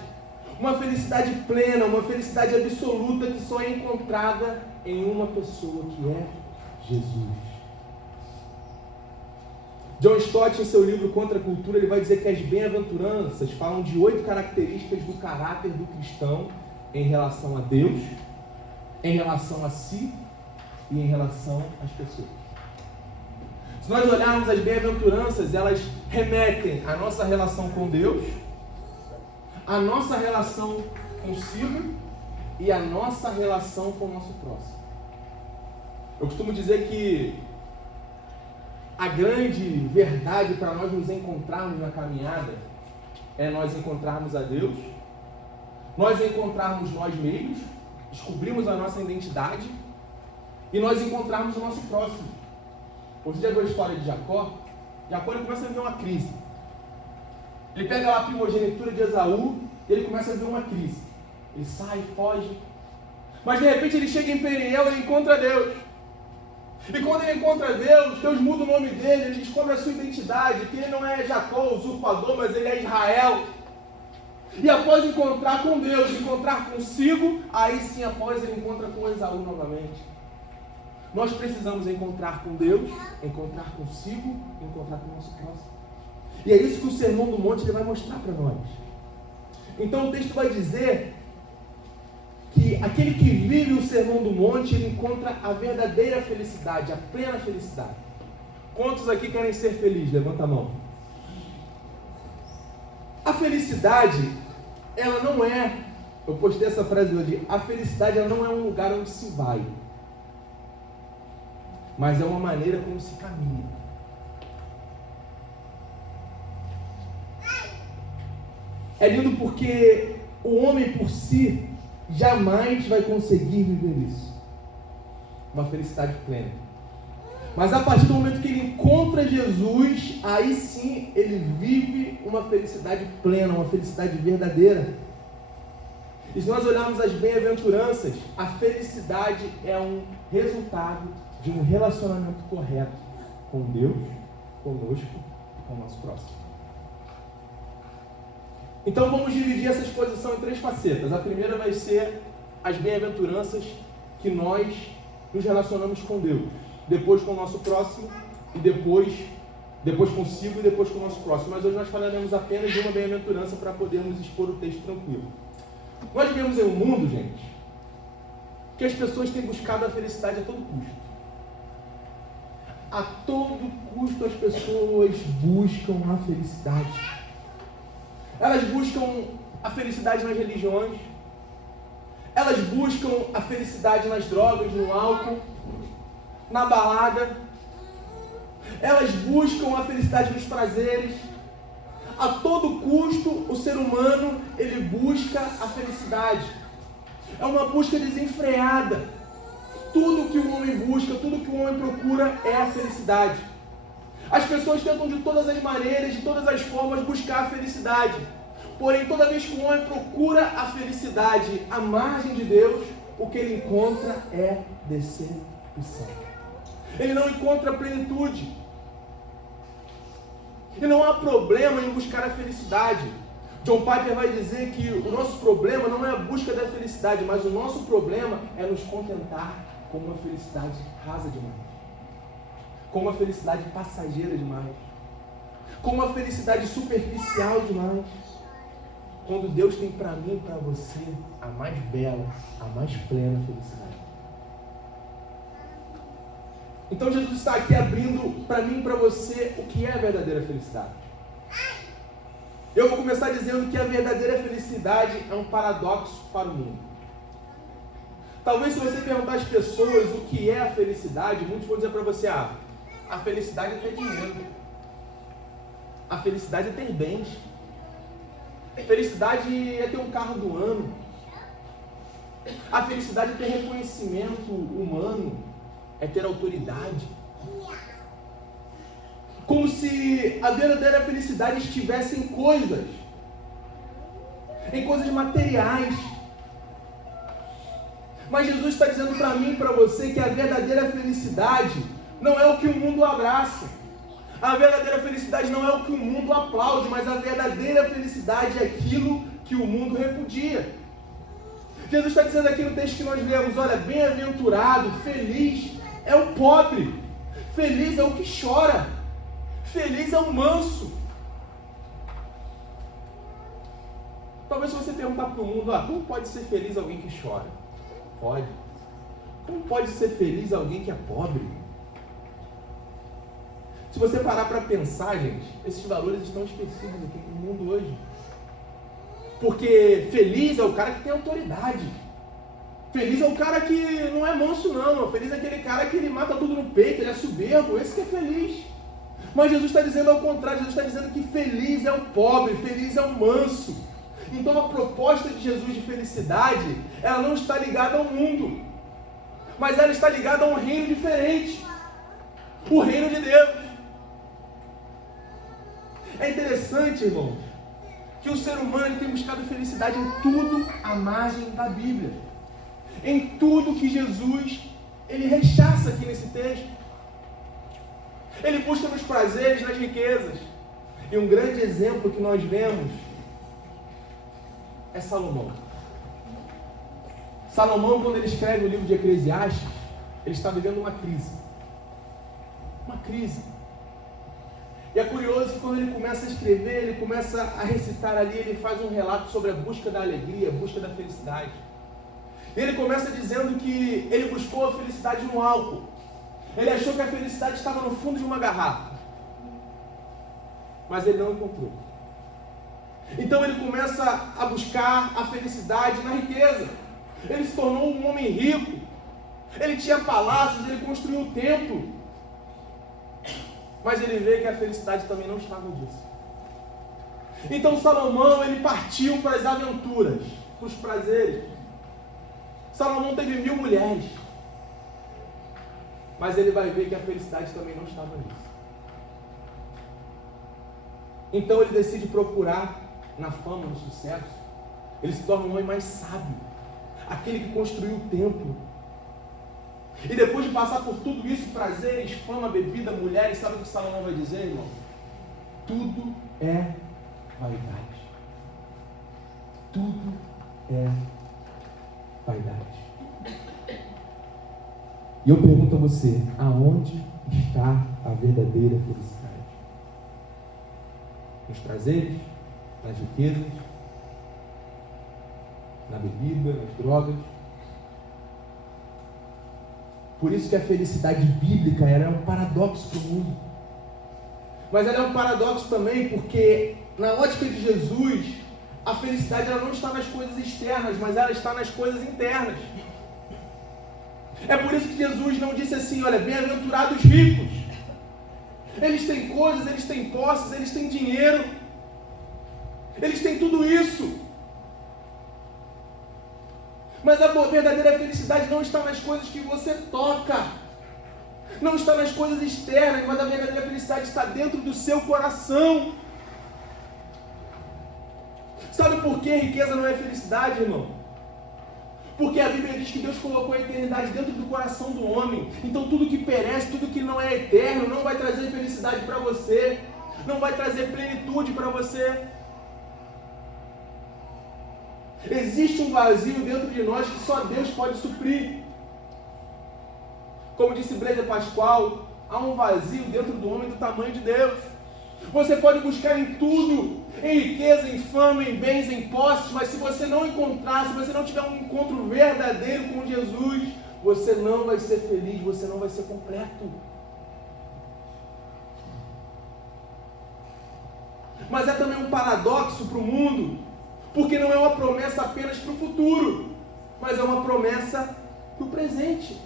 Uma felicidade plena, uma felicidade absoluta que só é encontrada em uma pessoa, que é Jesus. John Stott, em seu livro Contra a Cultura, ele vai dizer que as bem-aventuranças falam de 8 características do caráter do cristão em relação a Deus, em relação a si e em relação às pessoas. Se nós olharmos as bem-aventuranças, elas remetem à nossa relação com Deus, a nossa relação consigo e a nossa relação com o nosso próximo. Eu costumo dizer que a grande verdade para nós nos encontrarmos na caminhada é nós encontrarmos a Deus, nós encontrarmos nós mesmos, descobrirmos a nossa identidade e nós encontrarmos o nosso próximo. Você já viu a história de Jacó? Jacó, ele começa a viver uma crise. Ele pega lá a primogenitura de Esaú e ele começa a viver uma crise. Ele sai, foge. Mas de repente ele chega em Peniel e ele encontra Deus. E quando ele encontra Deus, Deus muda o nome dele, ele descobre a sua identidade, que ele não é Jacó, o usurpador, mas ele é Israel. E após encontrar com Deus, encontrar consigo, aí sim, após ele encontra com Esaú novamente. Nós precisamos encontrar com Deus, encontrar consigo, encontrar com o nosso próximo. E é isso que o Sermão do Monte ele vai mostrar para nós. Então o texto vai dizer que aquele que vive o Sermão do Monte, ele encontra a verdadeira felicidade, a plena felicidade. Quantos aqui querem ser felizes? Levanta a mão. A felicidade, ela não é, eu postei essa frase hoje, a felicidade ela não é um lugar onde se vai, mas é uma maneira como se caminha. É lindo porque o homem por si jamais vai conseguir viver isso, uma felicidade plena. Mas a partir do momento que ele encontra Jesus, aí sim ele vive uma felicidade plena, uma felicidade verdadeira. E se nós olharmos as bem-aventuranças, a felicidade é um resultado de um relacionamento correto com Deus, conosco e com o nosso próximo. Então vamos dividir essa exposição em 3 facetas. A primeira vai ser as bem-aventuranças que nós nos relacionamos com Deus, depois com o nosso próximo e depois consigo e depois com o nosso próximo. Mas hoje nós falaremos apenas de uma bem-aventurança para podermos expor o texto tranquilo. Nós vivemos em um mundo, gente, que as pessoas têm buscado a felicidade a todo custo. A todo custo as pessoas buscam a felicidade. Elas buscam a felicidade nas religiões, elas buscam a felicidade nas drogas, no álcool, na balada, elas buscam a felicidade nos prazeres. A todo custo o ser humano ele busca a felicidade. É uma busca desenfreada. Tudo que o homem busca, tudo que o homem procura é a felicidade. As pessoas tentam de todas as maneiras, de todas as formas buscar a felicidade. Porém, toda vez que o homem procura a felicidade à margem de Deus, o que ele encontra é decepção. Ele não encontra plenitude. E não há problema em buscar a felicidade. John Piper vai dizer que o nosso problema não é a busca da felicidade, mas o nosso problema é nos contentar com uma felicidade rasa demais, com uma felicidade passageira demais, com uma felicidade superficial demais. Quando Deus tem para mim e para você a mais bela, a mais plena felicidade. Então Jesus está aqui abrindo para mim e para você o que é a verdadeira felicidade. Eu vou começar dizendo que a verdadeira felicidade é um paradoxo para o mundo. Talvez se você perguntar às pessoas o que é a felicidade, muitos vão dizer para você, a felicidade é ter dinheiro. A felicidade é ter bens. A felicidade é ter um carro do ano. A felicidade é ter reconhecimento humano. É ter autoridade. Como se a verdadeira felicidade estivesse em coisas materiais. Mas Jesus está dizendo para mim e para você que a verdadeira felicidade não é o que o mundo abraça. A verdadeira felicidade não é o que o mundo aplaude, mas a verdadeira felicidade é aquilo que o mundo repudia. Jesus está dizendo aqui no texto que nós lemos, olha, bem-aventurado, feliz é o pobre, feliz é o que chora, feliz é o manso. Talvez se você perguntar para o mundo, como pode ser feliz alguém que chora? Pode. Como pode ser feliz alguém que é pobre? Se você parar para pensar, gente, esses valores estão esquecidos aqui no mundo hoje. Porque feliz é o cara que tem autoridade. Feliz é o cara que não é manso, não. Feliz é aquele cara que ele mata tudo no peito, ele é soberbo. Esse que é feliz. Mas Jesus está dizendo ao contrário. Jesus está dizendo que feliz é o pobre, feliz é o manso. Então a proposta de Jesus de felicidade, ela não está ligada ao mundo. Mas ela está ligada a um reino diferente. O reino de Deus. É interessante, irmão, que o ser humano tem buscado felicidade em tudo à margem da Bíblia. Em tudo que Jesus, ele rechaça aqui nesse texto. Ele busca nos prazeres, nas riquezas. E um grande exemplo que nós vemos é Salomão. Salomão, quando ele escreve o livro de Eclesiastes, ele está vivendo uma crise. Uma crise. E é curioso que quando ele começa a escrever, ele começa a recitar ali, ele faz um relato sobre a busca da alegria, a busca da felicidade. E ele começa dizendo que ele buscou a felicidade no álcool. Ele achou que a felicidade estava no fundo de uma garrafa. Mas ele não encontrou. Então ele começa a buscar a felicidade na riqueza. Ele se tornou um homem rico. Ele tinha palácios, ele construiu um templo. Mas ele vê que a felicidade também não estava disso. Então Salomão, ele partiu para as aventuras, para os prazeres. Salomão teve 1000 mulheres. Mas ele vai ver que a felicidade também não estava nisso. Então ele decide procurar na fama, no sucesso. Ele se torna um homem mais sábio. Aquele que construiu o templo. E depois de passar por tudo isso, prazeres, fama, bebida, mulheres, sabe o que Salomão vai dizer, irmão? Tudo é vaidade. Tudo é vaidade. E eu pergunto a você, aonde está a verdadeira felicidade? Nos prazeres? Nas riquezas? Na bebida? Nas drogas? Por isso que a felicidade bíblica ela é um paradoxo para o mundo. Mas ela é um paradoxo também porque, na ótica de Jesus, a felicidade ela não está nas coisas externas, mas ela está nas coisas internas. É por isso que Jesus não disse assim, olha, bem-aventurados ricos. Eles têm coisas, eles têm posses, eles têm dinheiro. Eles têm tudo isso. Mas a verdadeira felicidade não está nas coisas que você toca. Não está nas coisas externas, mas a verdadeira felicidade está dentro do seu coração. Sabe por que riqueza não é felicidade, irmão? Porque a Bíblia diz que Deus colocou a eternidade dentro do coração do homem. Então tudo que perece, tudo que não é eterno, não vai trazer felicidade para você. Não vai trazer plenitude para você. Existe um vazio dentro de nós que só Deus pode suprir. Como disse Blaise Pascoal, há um vazio dentro do homem do tamanho de Deus. Você pode buscar em tudo, em riqueza, em fama, em bens, em posses, mas se você não encontrar, se você não tiver um encontro verdadeiro com Jesus, você não vai ser feliz, você não vai ser completo. Mas é também um paradoxo para o mundo, porque não é uma promessa apenas para o futuro, mas é uma promessa para o presente.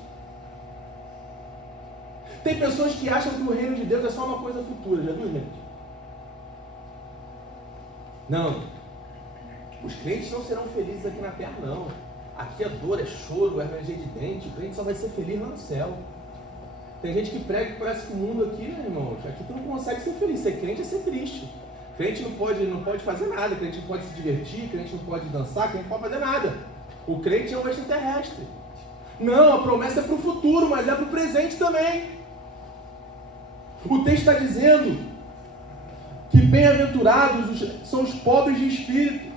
Tem pessoas que acham que o reino de Deus é só uma coisa futura, já viu, gente? Não, os crentes não serão felizes aqui na terra, não. Aqui é dor, é choro, é ranger de dente, o crente só vai ser feliz lá no céu. Tem gente que prega que parece que o mundo aqui, né, irmão? Aqui tu não consegue ser feliz, ser crente é ser triste. Crente não pode fazer nada, crente não pode se divertir, crente não pode dançar, crente não pode fazer nada. O crente é um extraterrestre. Não, a promessa é para o futuro, mas é para o presente também. O texto está dizendo que bem-aventurados são os pobres de espírito.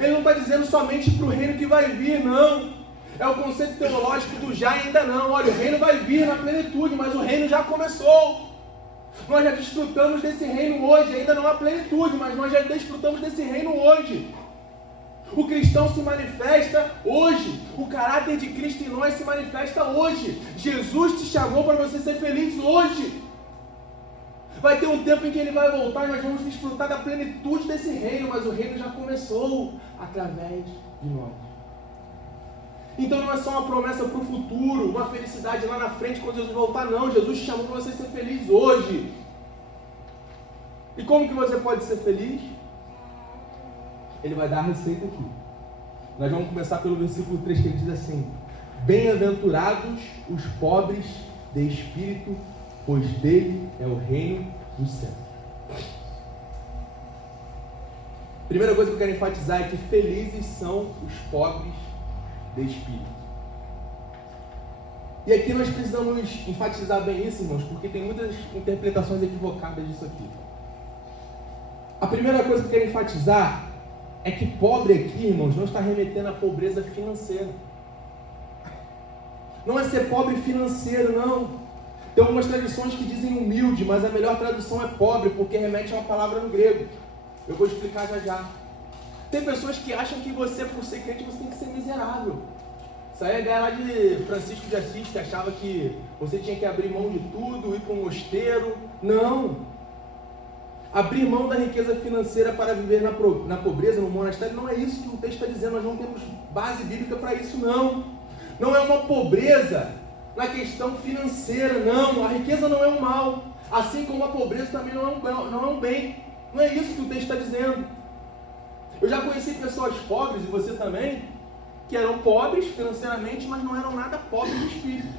Ele não está dizendo somente para o reino que vai vir, não. É o conceito teológico do já e ainda não. Olha, o reino vai vir na plenitude, mas o reino já começou. Nós já desfrutamos desse reino hoje, ainda não há plenitude, mas nós já desfrutamos desse reino hoje. O cristão se manifesta hoje, o caráter de Cristo em nós se manifesta hoje. Jesus te chamou para você ser feliz hoje. Vai ter um tempo em que Ele vai voltar e nós vamos desfrutar da plenitude desse reino, mas o reino já começou através de nós. Então não é só uma promessa para o futuro, uma felicidade lá na frente quando Jesus voltar, não. Jesus te chamou para você ser feliz hoje. E como que você pode ser feliz? Ele vai dar a receita aqui. Nós vamos começar pelo versículo 3, que ele diz assim: bem-aventurados os pobres de espírito, pois dele é o reino do céu. Primeira coisa que eu quero enfatizar é que felizes são os pobres de espírito. E aqui nós precisamos enfatizar bem isso, irmãos, porque tem muitas interpretações equivocadas disso aqui. A primeira coisa que eu quero enfatizar é que pobre aqui, irmãos, não está remetendo à pobreza financeira. Não é ser pobre financeiro, não. Tem algumas traduções que dizem humilde, mas a melhor tradução é pobre, porque remete a uma palavra no grego. Eu vou explicar já já. Tem pessoas que acham que você, por ser crente, você tem que ser miserável. Isso aí é a ideia lá de Francisco de Assis, que achava que você tinha que abrir mão de tudo, ir para um mosteiro. Não. Abrir mão da riqueza financeira para viver na pobreza, no monastério, não é isso que o texto está dizendo. Nós não temos base bíblica para isso, não. Não é uma pobreza na questão financeira, não. A riqueza não é um mal. Assim como a pobreza também não é um bem. Não é isso que o texto está dizendo. Eu já conheci pessoas pobres, e você também, que eram pobres financeiramente, mas não eram nada pobres de espírito.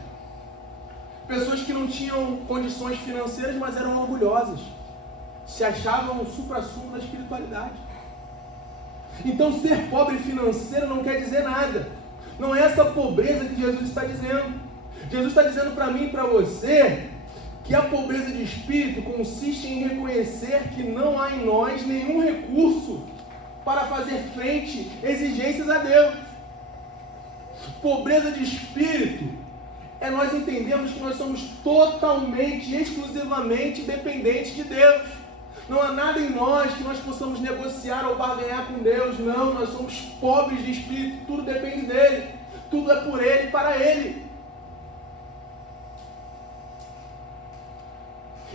Pessoas que não tinham condições financeiras, mas eram orgulhosas. Se achavam o supra-sumo da espiritualidade. Então, ser pobre financeiro não quer dizer nada. Não é essa pobreza que Jesus está dizendo. Jesus está dizendo para mim e para você que a pobreza de espírito consiste em reconhecer que não há em nós nenhum recurso para fazer frente a exigências a Deus. Pobreza de espírito é nós entendermos que nós somos totalmente, exclusivamente dependentes de Deus. Não há nada em nós que nós possamos negociar ou barganhar com Deus. Não, nós somos pobres de espírito, tudo depende dEle. Tudo é por Ele e para Ele.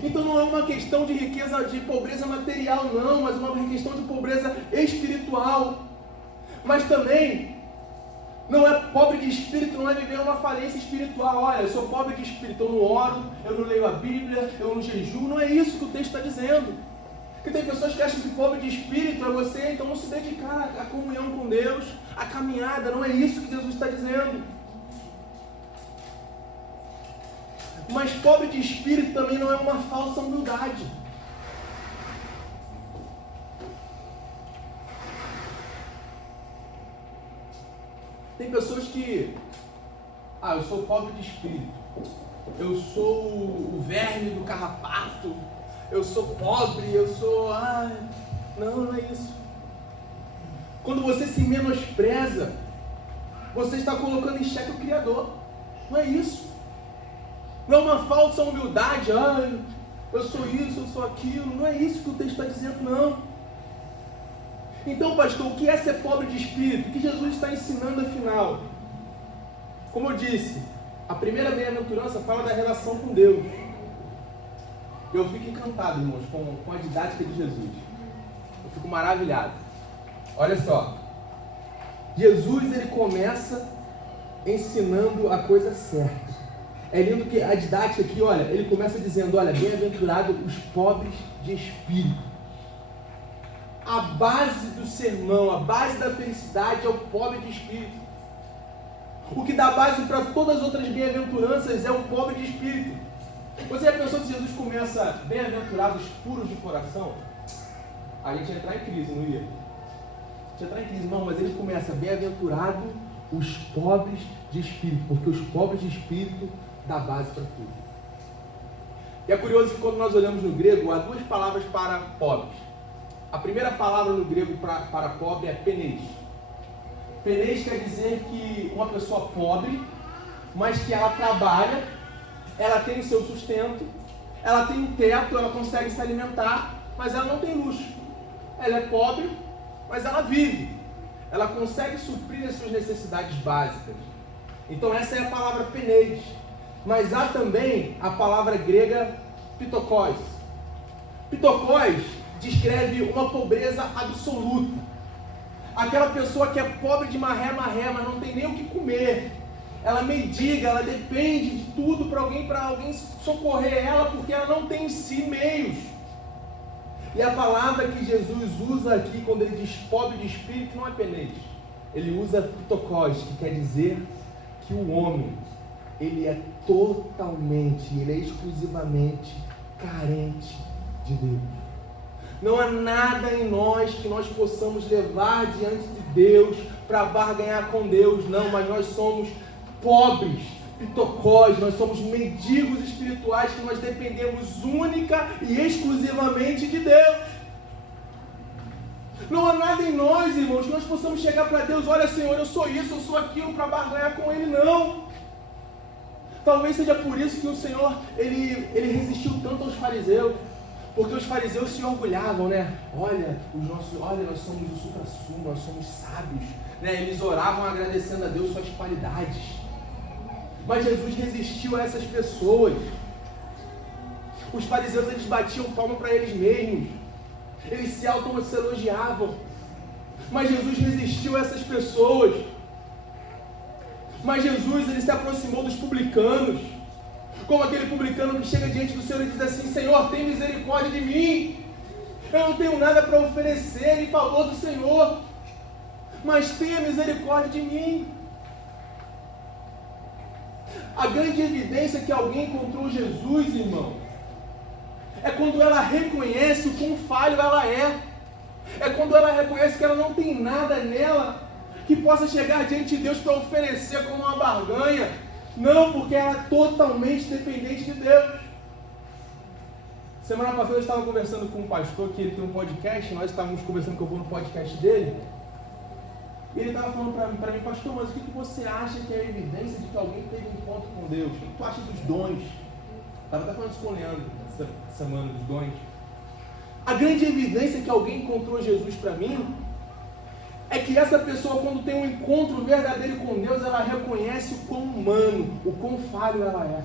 Então não é uma questão de riqueza, de pobreza material, não, mas uma questão de pobreza espiritual. Mas também, não é pobre de espírito, não é viver uma falência espiritual. Olha, eu sou pobre de espírito, eu não oro, eu não leio a Bíblia, eu não jejuo. Não é isso que o texto está dizendo. Porque tem pessoas que acham que pobre de espírito é você, então não se dedicar à comunhão com Deus, à caminhada. Não é isso que Jesus está dizendo. Mas pobre de espírito também não é uma falsa humildade. Tem pessoas que... eu sou pobre de espírito. Eu sou o verme do carrapato. Eu sou pobre, eu sou... não é isso. Quando você se menospreza, você está colocando em xeque o Criador. Não é isso. Não é uma falsa humildade. Eu sou isso, eu sou aquilo. Não é isso que o texto está dizendo, não. Então, pastor, o que é ser pobre de espírito? O que Jesus está ensinando afinal? Como eu disse, a primeira bem-aventurança fala da relação com Deus. Eu fico encantado, irmãos, com a didática de Jesus. Eu fico maravilhado. Olha só. Jesus, ele começa ensinando a coisa certa. É lindo que a didática aqui, olha, ele começa dizendo, olha, bem-aventurado os pobres de espírito. A base do sermão, a base da felicidade é o pobre de espírito. O que dá base para todas as outras bem-aventuranças é o pobre de espírito. Você já pensou que Jesus começa bem-aventurados puros de coração? A gente ia entrar em crise, não ia? A gente ia entrar em crise, não, mas ele começa bem-aventurado os pobres de espírito, porque os pobres de espírito dá base para tudo. E é curioso que quando nós olhamos no grego, há duas palavras para pobres. A primeira palavra no grego para pobre é penês. Penês quer dizer que uma pessoa pobre, mas que ela trabalha, ela tem o seu sustento, ela tem um teto, ela consegue se alimentar, mas ela não tem luxo. Ela é pobre, mas ela vive. Ela consegue suprir as suas necessidades básicas. Então essa é a palavra penês. Mas há também a palavra grega pitokós. Pitokós descreve uma pobreza absoluta. Aquela pessoa que é pobre de maré, mas não tem nem o que comer. Ela mendiga, ela depende de tudo para alguém socorrer ela, porque ela não tem em si meios. E a palavra que Jesus usa aqui, quando ele diz pobre de espírito, não é penês. Ele usa pitokós, que quer dizer que o homem, ele é exclusivamente carente de Deus. Não há nada em nós que nós possamos levar diante de Deus para barganhar com Deus, não, mas nós somos pobres, pitocós, nós somos mendigos espirituais que nós dependemos única e exclusivamente de Deus. Não há nada em nós, irmãos, que nós possamos chegar para Deus, olha, Senhor, eu sou isso, eu sou aquilo, para barganhar com Ele, não. Talvez seja por isso que o Senhor, ele resistiu tanto aos fariseus, porque os fariseus se orgulhavam, né? Olha, nós somos o supra-sumo, nós somos sábios, né? Eles oravam agradecendo a Deus suas qualidades. Mas Jesus resistiu a essas pessoas. Os fariseus, eles batiam palma para eles mesmos. Eles se elogiavam. Mas Jesus resistiu a essas pessoas. Mas Jesus, ele se aproximou dos publicanos. Como aquele publicano que chega diante do Senhor e diz assim: Senhor, tem misericórdia de mim. Eu não tenho nada para oferecer em favor do Senhor, mas tenha misericórdia de mim. A grande evidência que alguém encontrou Jesus, irmão, é quando ela reconhece o quão falho ela é. É quando ela reconhece que ela não tem nada nela que possa chegar diante de Deus para oferecer como uma barganha. Não, porque ela é totalmente dependente de Deus. Semana passada eu estava conversando com um pastor que ele tem um podcast. Nós estávamos conversando que eu vou no podcast dele. E ele estava falando para mim, pastor, mas o que você acha que é a evidência de que alguém teve um encontro com Deus? O que tu acha dos dons? Estava até falando isso com o Leandro essa semana, dos dons. A grande evidência que alguém encontrou Jesus para mim é que essa pessoa, quando tem um encontro verdadeiro com Deus, ela reconhece o quão humano, o quão falho ela é.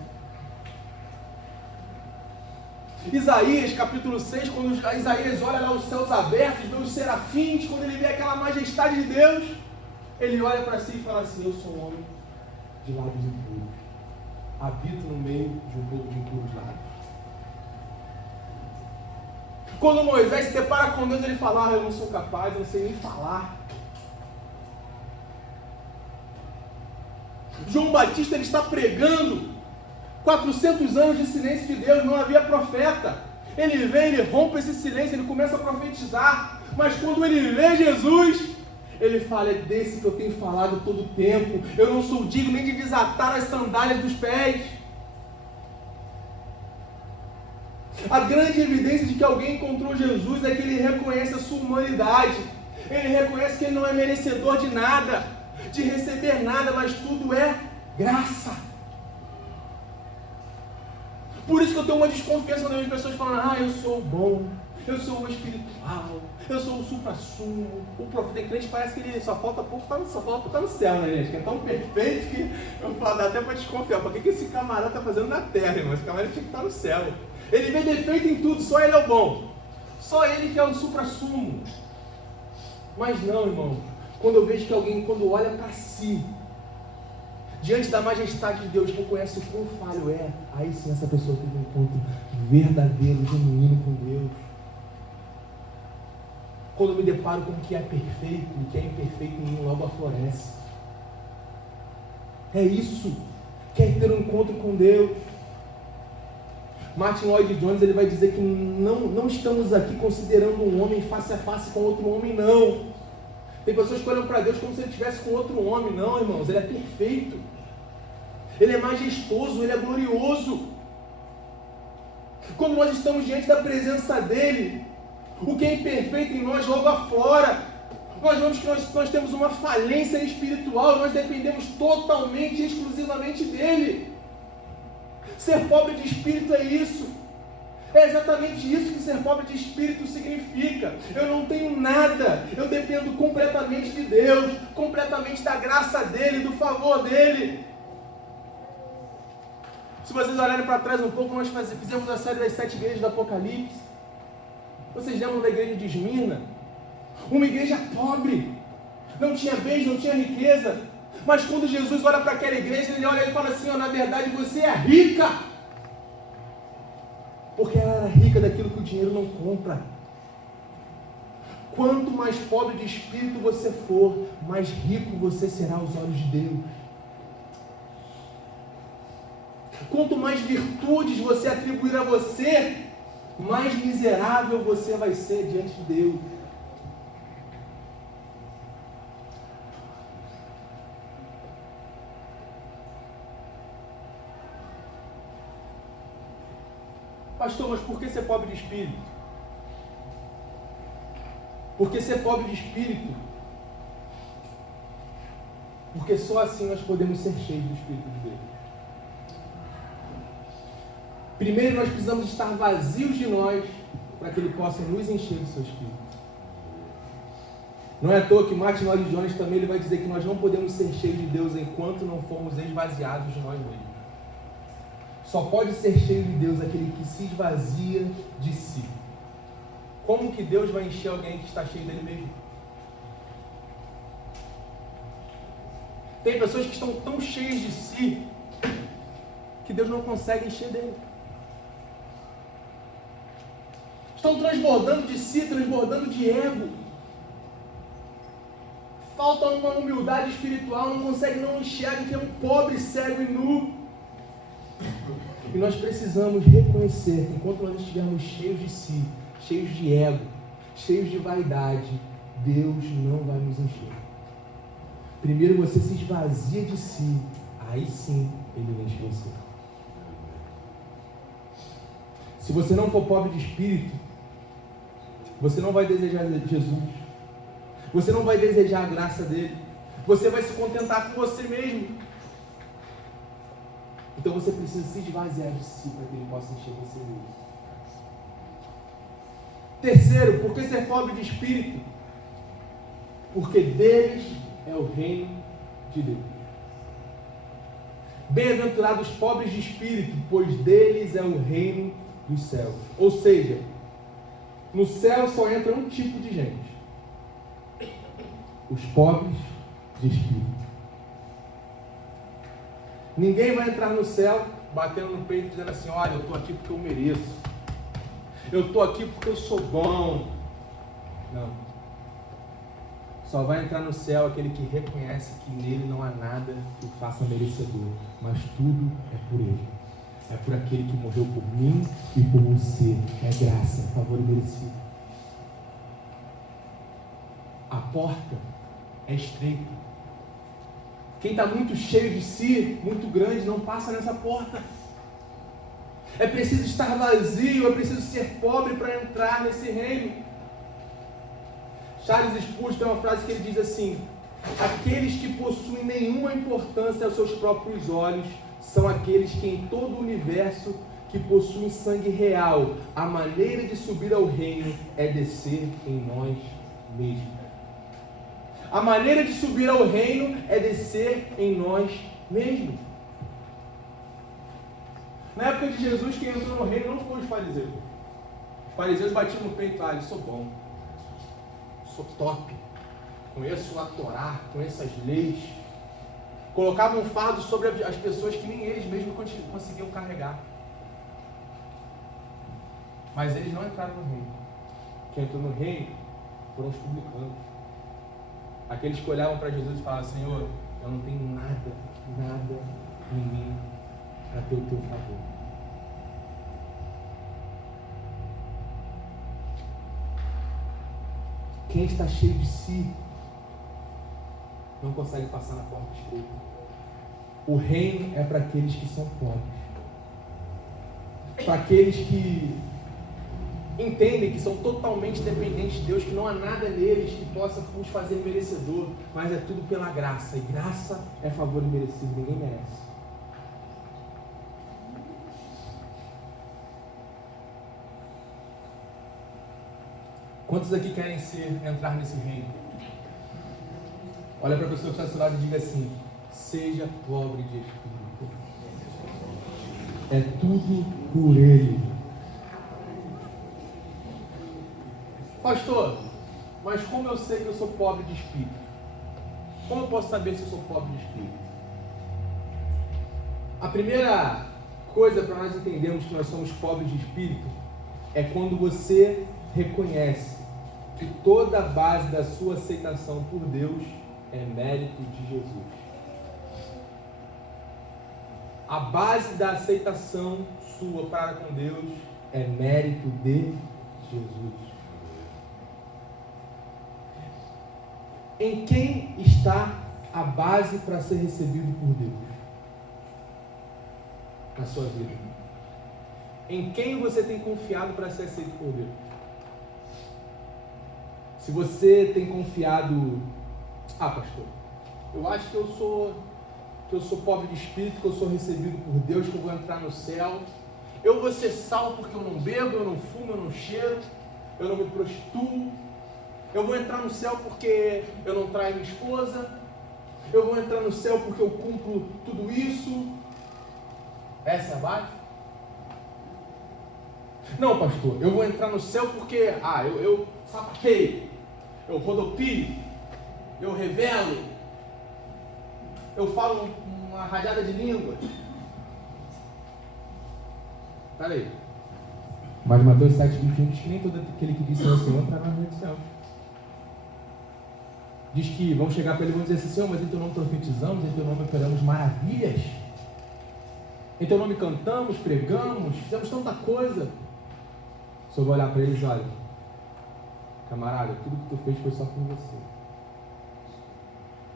Isaías, capítulo 6, quando Isaías olha lá os céus abertos, vê os serafins, quando ele vê aquela majestade de Deus, ele olha para si e fala assim: eu sou um homem de lábios impuros, habito no meio de um povo de impuros lábios. Quando Moisés se depara com Deus, ele fala: eu não sou capaz, eu não sei nem falar. João Batista, ele está pregando 400 anos de silêncio de Deus, não havia profeta. Ele vem, ele rompe esse silêncio, ele começa a profetizar. Mas quando ele vê Jesus, ele fala: é desse que eu tenho falado todo o tempo. Eu não sou digno nem de desatar as sandálias dos pés. A grande evidência de que alguém encontrou Jesus é que ele reconhece a sua humanidade. Ele reconhece que ele não é merecedor de nada, de receber nada, mas tudo é graça. Por isso que eu tenho uma desconfiança quando eu vejo pessoas falando: eu sou bom, eu sou o espiritual, eu sou o supra-sumo. O profeta, tem crente, parece que ele só falta pouco, só falta estar no céu, né, gente? Que é tão perfeito que eu falo, dá até para desconfiar. Por que esse camarada está fazendo na terra, irmão? Esse camarada tinha que estar no céu. Ele vê defeito em tudo, só ele é o bom. Só ele que é o supra-sumo. Mas não, irmão. Quando eu vejo que alguém, quando olha para si, diante da majestade de Deus, reconhece o quão falho é, aí sim essa pessoa teve um encontro verdadeiro, genuíno com Deus. Quando eu me deparo com o que é perfeito, o que é imperfeito em mim logo aflorece. É isso. Quer ter um encontro com Deus. Martin Lloyd Jones, ele vai dizer que não estamos aqui considerando um homem face a face com outro homem, não. Tem pessoas que olham para Deus como se ele estivesse com outro homem. Não, irmãos, ele é perfeito. Ele é majestoso, ele é glorioso. Quando nós estamos diante da presença dele, o que é imperfeito em nós logo aflora. Nós vemos que nós temos uma falência espiritual, nós dependemos totalmente e exclusivamente dele. Ser pobre de espírito é isso. É exatamente isso que ser pobre de espírito significa. Eu não tenho nada, eu dependo completamente de Deus, completamente da graça dele, do favor dele. Se vocês olharem para trás um pouco, nós fizemos a série das 7 igrejas do Apocalipse. Vocês lembram da igreja de Esmirna? Uma igreja pobre, não tinha bens, não tinha riqueza. Mas quando Jesus olha para aquela igreja, ele olha e fala assim: na verdade você é rica. Porque ela era rica daquilo que o dinheiro não compra. Quanto mais pobre de espírito você for, mais rico você será aos olhos de Deus. Quanto mais virtudes você atribuir a você, mais miserável você vai ser diante de Deus. Pastor, mas por que ser pobre de espírito? Porque ser pobre de espírito, porque só assim nós podemos ser cheios do Espírito de Deus. Primeiro nós precisamos estar vazios de nós para que Ele possa nos encher do seu Espírito. Não é à toa que Martin Lloyd Jones também ele vai dizer que nós não podemos ser cheios de Deus enquanto não formos esvaziados de nós mesmos. Só pode ser cheio de Deus aquele que se esvazia de si. Como que Deus vai encher alguém que está cheio dele mesmo? Tem pessoas que estão tão cheias de si que Deus não consegue encher dele. Estão transbordando de si, transbordando de ego. Falta uma humildade espiritual, não consegue, não enxerga que é um pobre, cego e nu. E nós precisamos reconhecer que enquanto nós estivermos cheios de si, cheios de ego, cheios de vaidade, Deus não vai nos encher. Primeiro você se esvazia de si, aí sim Ele enche você. Se você não for pobre de espírito, você não vai desejar Jesus. Você não vai desejar a graça dele. Você vai se contentar com você mesmo. Então você precisa se esvaziar de si para que Ele possa encher você mesmo. Terceiro, por que ser pobre de espírito? Porque deles é o reino de Deus. Bem-aventurados os pobres de espírito, pois deles é o reino dos céus. Ou seja, no céu só entra um tipo de gente: os pobres de espírito. Ninguém vai entrar no céu batendo no peito dizendo assim: olha, eu estou aqui porque eu mereço, eu estou aqui porque eu sou bom. Não. Só vai entrar no céu aquele que reconhece que nele não há nada que o faça merecedor, mas tudo é por Ele. É por aquele que morreu por mim e por você. É graça, favor e merecido. A porta é estreita. Quem está muito cheio de si, muito grande, não passa nessa porta. É preciso estar vazio, é preciso ser pobre para entrar nesse reino. Charles Spurgeon tem uma frase que ele diz assim: aqueles que possuem nenhuma importância aos seus próprios olhos são aqueles que em todo o universo que possuem sangue real. A maneira de subir ao reino é descer em nós mesmos. A maneira de subir ao reino é descer em nós mesmos. Na época de Jesus, quem entrou no reino não foi os fariseus. Os fariseus batiam no peito: ah, eu sou bom, sou top, conheço a Torá, conheço as leis. Colocavam um fardo sobre as pessoas que nem eles mesmos conseguiam carregar. Mas eles não entraram no reino. Quem entrou no reino foram os publicanos. Aqueles que olhavam para Jesus e falavam: Senhor, eu não tenho nada em mim para ter o teu favor. Quem está cheio de si não consegue passar na porta estreita. O reino é para aqueles que são pobres, para aqueles que entendem que são totalmente dependentes de Deus, que não há nada neles que possa os fazer merecedor, mas é tudo pela graça, e graça é favor imerecido, ninguém merece. Quantos aqui querem entrar nesse reino? Olha para a pessoa que está ao seu lado e diga assim: seja pobre de espírito. É tudo por Ele. Pastor, mas como eu sei que eu sou pobre de espírito? Como eu posso saber se eu sou pobre de espírito? A primeira coisa para nós entendermos que nós somos pobres de espírito é quando você reconhece que toda a base da sua aceitação por Deus é mérito de Jesus. A base da aceitação sua para com Deus é mérito de Jesus. Em quem está a base para ser recebido por Deus? Na sua vida. Em quem você tem confiado para ser aceito por Deus? Se você tem confiado, pastor, eu acho que eu sou pobre de espírito, que eu sou recebido por Deus, que eu vou entrar no céu. Eu vou ser salvo porque eu não bebo, eu não fumo, eu não cheiro, eu não me prostituo. Eu vou entrar no céu porque eu não traio minha esposa. Eu vou entrar no céu porque eu cumpro tudo isso. Essa é a base? Não, pastor, eu vou entrar no céu porque eu sapateio, eu rodopio, eu revelo, eu falo uma rajada de língua. Peraí. Mas Mateus 7,21 diz que nem todo aquele que diz Senhor entrará no reino do céu. Diz que vão chegar para ele e vão dizer assim: Senhor, mas em teu nome profetizamos, em teu nome operamos maravilhas, em teu nome cantamos, pregamos, fizemos tanta coisa. O Senhor vai olhar para eles: olha, camarada, tudo que tu fez foi só por você.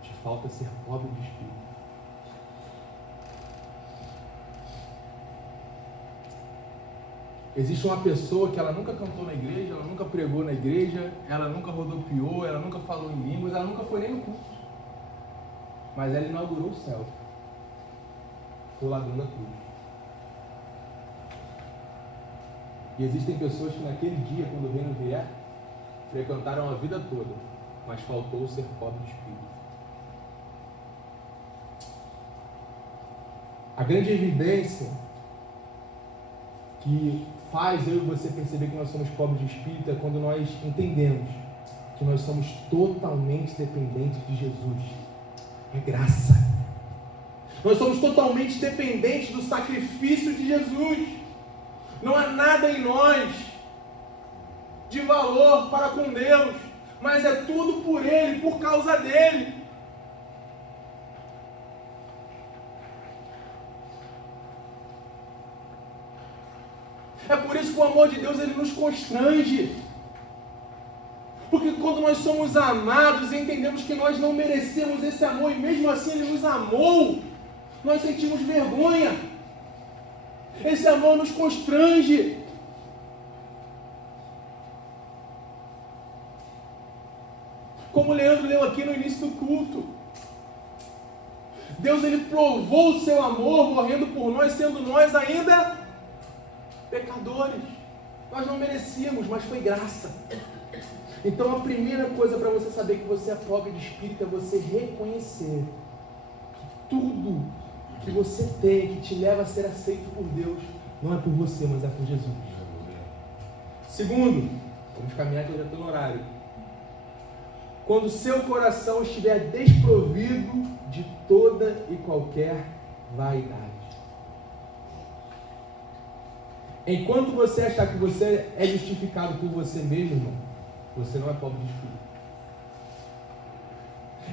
Te falta ser pobre de espírito. Existe uma pessoa que ela nunca cantou na igreja, ela nunca pregou na igreja, ela nunca rodopiou, ela nunca falou em línguas, ela nunca foi nem no culto. Mas ela inaugurou o céu. Foi o ladrão da cruz. E existem pessoas que naquele dia, quando o reino vier, frequentaram a vida toda, mas faltou ser pobre de espírito. A grande evidência que faz eu e você perceber que nós somos pobres de espírito é quando nós entendemos que nós somos totalmente dependentes de Jesus. É graça. Nós somos totalmente dependentes do sacrifício de Jesus. Não há nada em nós de valor para com Deus, mas é tudo por Ele, por causa dEle. É por isso que o amor de Deus ele nos constrange. Porque quando nós somos amados e entendemos que nós não merecemos esse amor e mesmo assim Ele nos amou, nós sentimos vergonha. Esse amor nos constrange. Como o Leandro leu aqui no início do culto, Deus ele provou o seu amor morrendo por nós, sendo nós ainda pecadores. Nós não merecíamos, mas foi graça. Então a primeira coisa para você saber que você é pobre de espírito é você reconhecer que tudo que você tem, que te leva a ser aceito por Deus, não é por você, mas é por Jesus. Segundo, vamos caminhar que eu já estou no horário. Quando seu coração estiver desprovido de toda e qualquer vaidade. Enquanto você achar que você é justificado por você mesmo, irmão, você não é pobre de espírito.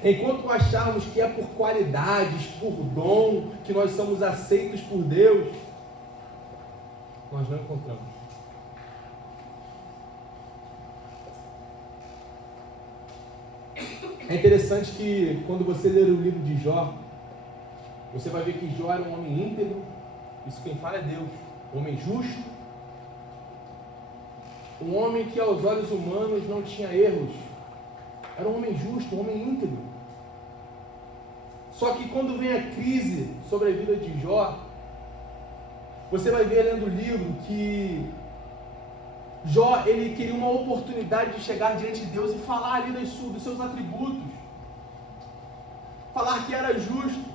Enquanto acharmos que é por qualidades, por dom, que nós somos aceitos por Deus, nós não encontramos. É interessante que quando você ler o livro de Jó, você vai ver que Jó era um homem íntegro. Isso quem fala é Deus. Um homem justo, um homem que aos olhos humanos não tinha erros, era um homem justo, um homem íntegro. Só que quando vem a crise sobre a vida de Jó, você vai ver lendo o livro que Jó, ele queria uma oportunidade de chegar diante de Deus e falar ali dos seus atributos, falar que era justo.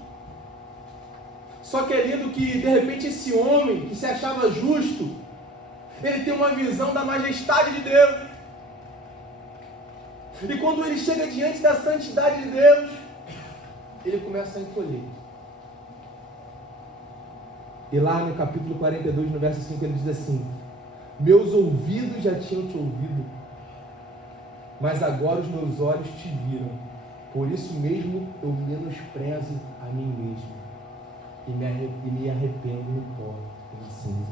Só que é lindo que, de repente, esse homem que se achava justo, ele tem uma visão da majestade de Deus. E quando ele chega diante da santidade de Deus, ele começa a encolher. E lá no capítulo 42, no verso 5, ele diz assim: meus ouvidos já tinham te ouvido, mas agora os meus olhos te viram. Por isso mesmo eu menosprezo a mim mesmo. E me arrependo no pó e na cinza.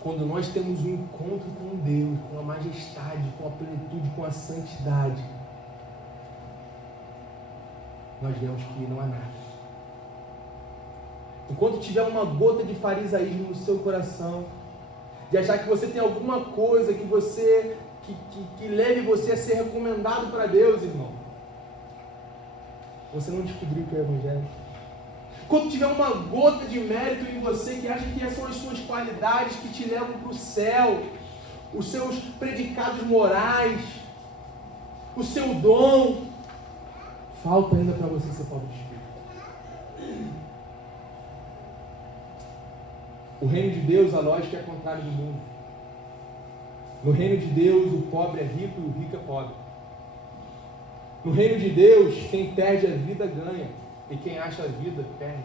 Quando nós temos um encontro com Deus, com a majestade, com a plenitude, com a santidade, nós vemos que não há nada. Enquanto tiver uma gota de farisaísmo no seu coração, de achar que você tem alguma coisa que você que leve você a ser recomendado para Deus, irmão. Você não descobriu o que é o Evangelho. Quando tiver uma gota de mérito em você, que acha que essas são as suas qualidades que te levam para o céu, os seus predicados morais, o seu dom, falta ainda para você ser pobre de espírito. O reino de Deus, a lógica é contrária do mundo. No reino de Deus, o pobre é rico e o rico é pobre. No reino de Deus, quem perde a vida ganha, e quem acha a vida perde.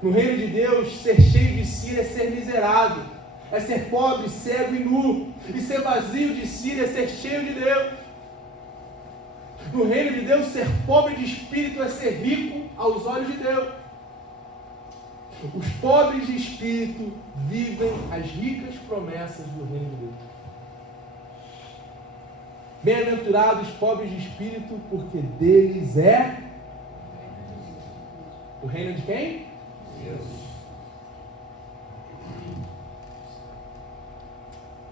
No reino de Deus, ser cheio de si é ser miserável, é ser pobre, cego e nu, e ser vazio de si é ser cheio de Deus. No reino de Deus, ser pobre de espírito é ser rico aos olhos de Deus. Os pobres de espírito vivem as ricas promessas do reino de Deus. Bem-aventurados os pobres de espírito, porque deles é o reino de quem? Deus.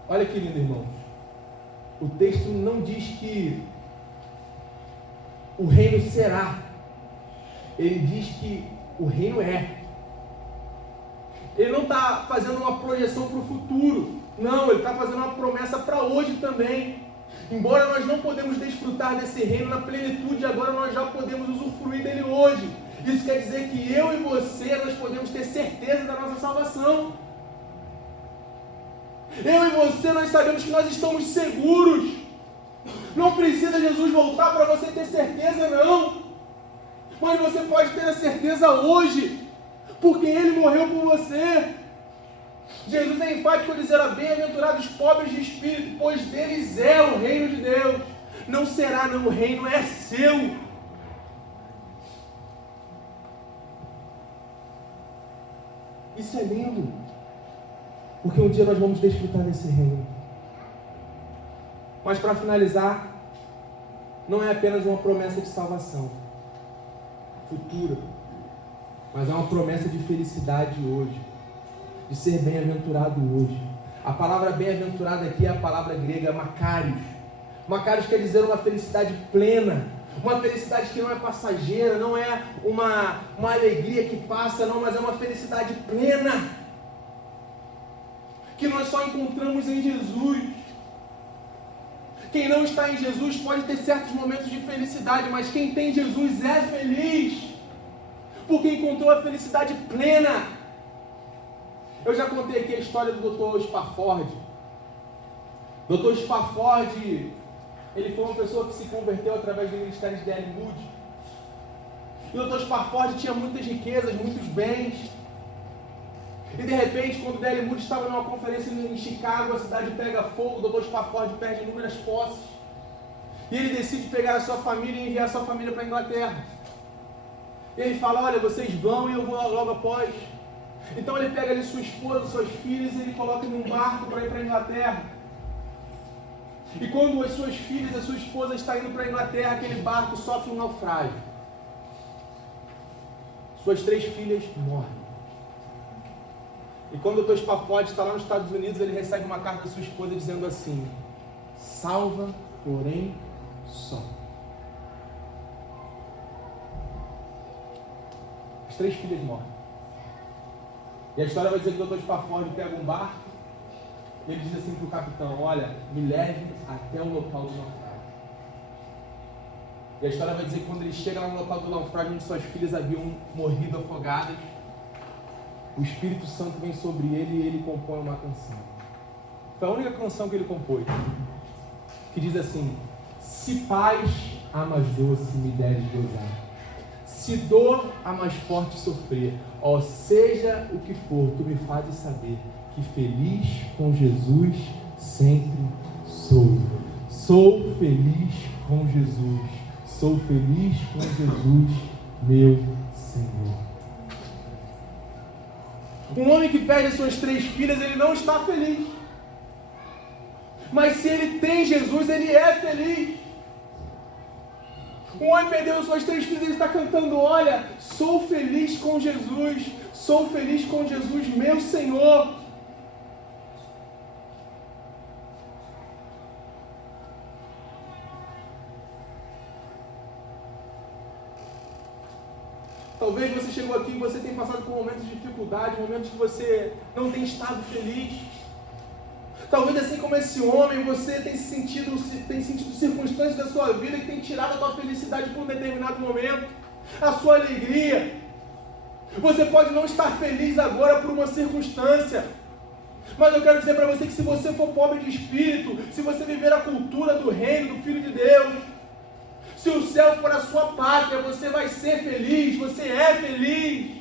Olha que lindo, irmãos. O texto não diz que o reino será. Ele diz que o reino é. Ele não está fazendo uma projeção para o futuro. Não, ele está fazendo uma promessa para hoje também. Embora nós não podemos desfrutar desse reino na plenitude, agora nós já podemos usufruir dele hoje. Isso quer dizer que eu e você, nós podemos ter certeza da nossa salvação. Eu e você, nós sabemos que nós estamos seguros. Não precisa Jesus voltar para você ter certeza, não. Mas você pode ter a certeza hoje, porque Ele morreu por você. Jesus é enfático ao dizer: bem-aventurados os pobres de espírito, pois deles é o reino de Deus. Não será, não, o reino é seu. Isso é lindo, porque um dia nós vamos desfrutar desse reino. Mas para finalizar, não é apenas uma promessa de salvação futura, mas é uma promessa de felicidade hoje, de ser bem-aventurado hoje. A palavra bem-aventurado aqui é a palavra grega makarios. Makarios quer dizer uma felicidade plena, uma felicidade que não é passageira, não é uma alegria que passa, não, mas é uma felicidade plena, que nós só encontramos em Jesus. Quem não está em Jesus pode ter certos momentos de felicidade, mas quem tem Jesus é feliz, porque encontrou a felicidade plena. Eu já contei aqui a história do Dr. Spafford. Dr. Spafford, ele foi uma pessoa que se converteu através do ministério de D.L. Moody. E o Dr. Spafford tinha muitas riquezas, muitos bens. E de repente, quando D.L. Moody estava numa conferência em Chicago, a cidade pega fogo, o Dr. Spafford perde inúmeras posses. E ele decide pegar a sua família e enviar a sua família para a Inglaterra. E ele fala: olha, vocês vão e eu vou logo após. Então ele pega ali sua esposa, suas filhas, e ele coloca num barco para ir para a Inglaterra. E quando as suas filhas, a sua esposa está indo para a Inglaterra, aquele barco sofre um naufrágio. Suas 3 filhas morrem. E quando o Dr. Spafford está lá nos Estados Unidos, ele recebe uma carta da sua esposa dizendo assim: salva, porém, só. As 3 filhas morrem. E a história vai dizer que o Dr. Spafford pega um barco e ele diz assim para o capitão: olha, me leve até o local do naufrágio. E a história vai dizer que quando ele chega lá no local do naufrágio, onde suas filhas haviam morrido afogadas, o Espírito Santo vem sobre ele e ele compõe uma canção. Foi a única canção que ele compôs, que diz assim: se paz a mais doce me deres gozar, se dor a mais forte sofrer, ó seja o que for, tu me fazes saber que feliz com Jesus sempre sou. Sou feliz com Jesus, sou feliz com Jesus, meu Senhor. Um homem que perde as suas 3 filhas, ele não está feliz. Mas se ele tem Jesus, ele é feliz. Um homem perdeu as suas 3 filhas, ele está cantando: olha, sou feliz com Jesus, sou feliz com Jesus, meu Senhor. chegou aqui e você tem passado por momentos de dificuldade, momentos que você não tem estado feliz. Talvez assim como esse homem, você tem sentido circunstâncias da sua vida que tem tirado a tua felicidade por um determinado momento, a sua alegria. Você pode não estar feliz agora por uma circunstância, mas eu quero dizer para você que se você for pobre de espírito, se você viver a cultura do reino, do Filho de Deus, se o céu for a sua pátria, você vai ser feliz, você é feliz.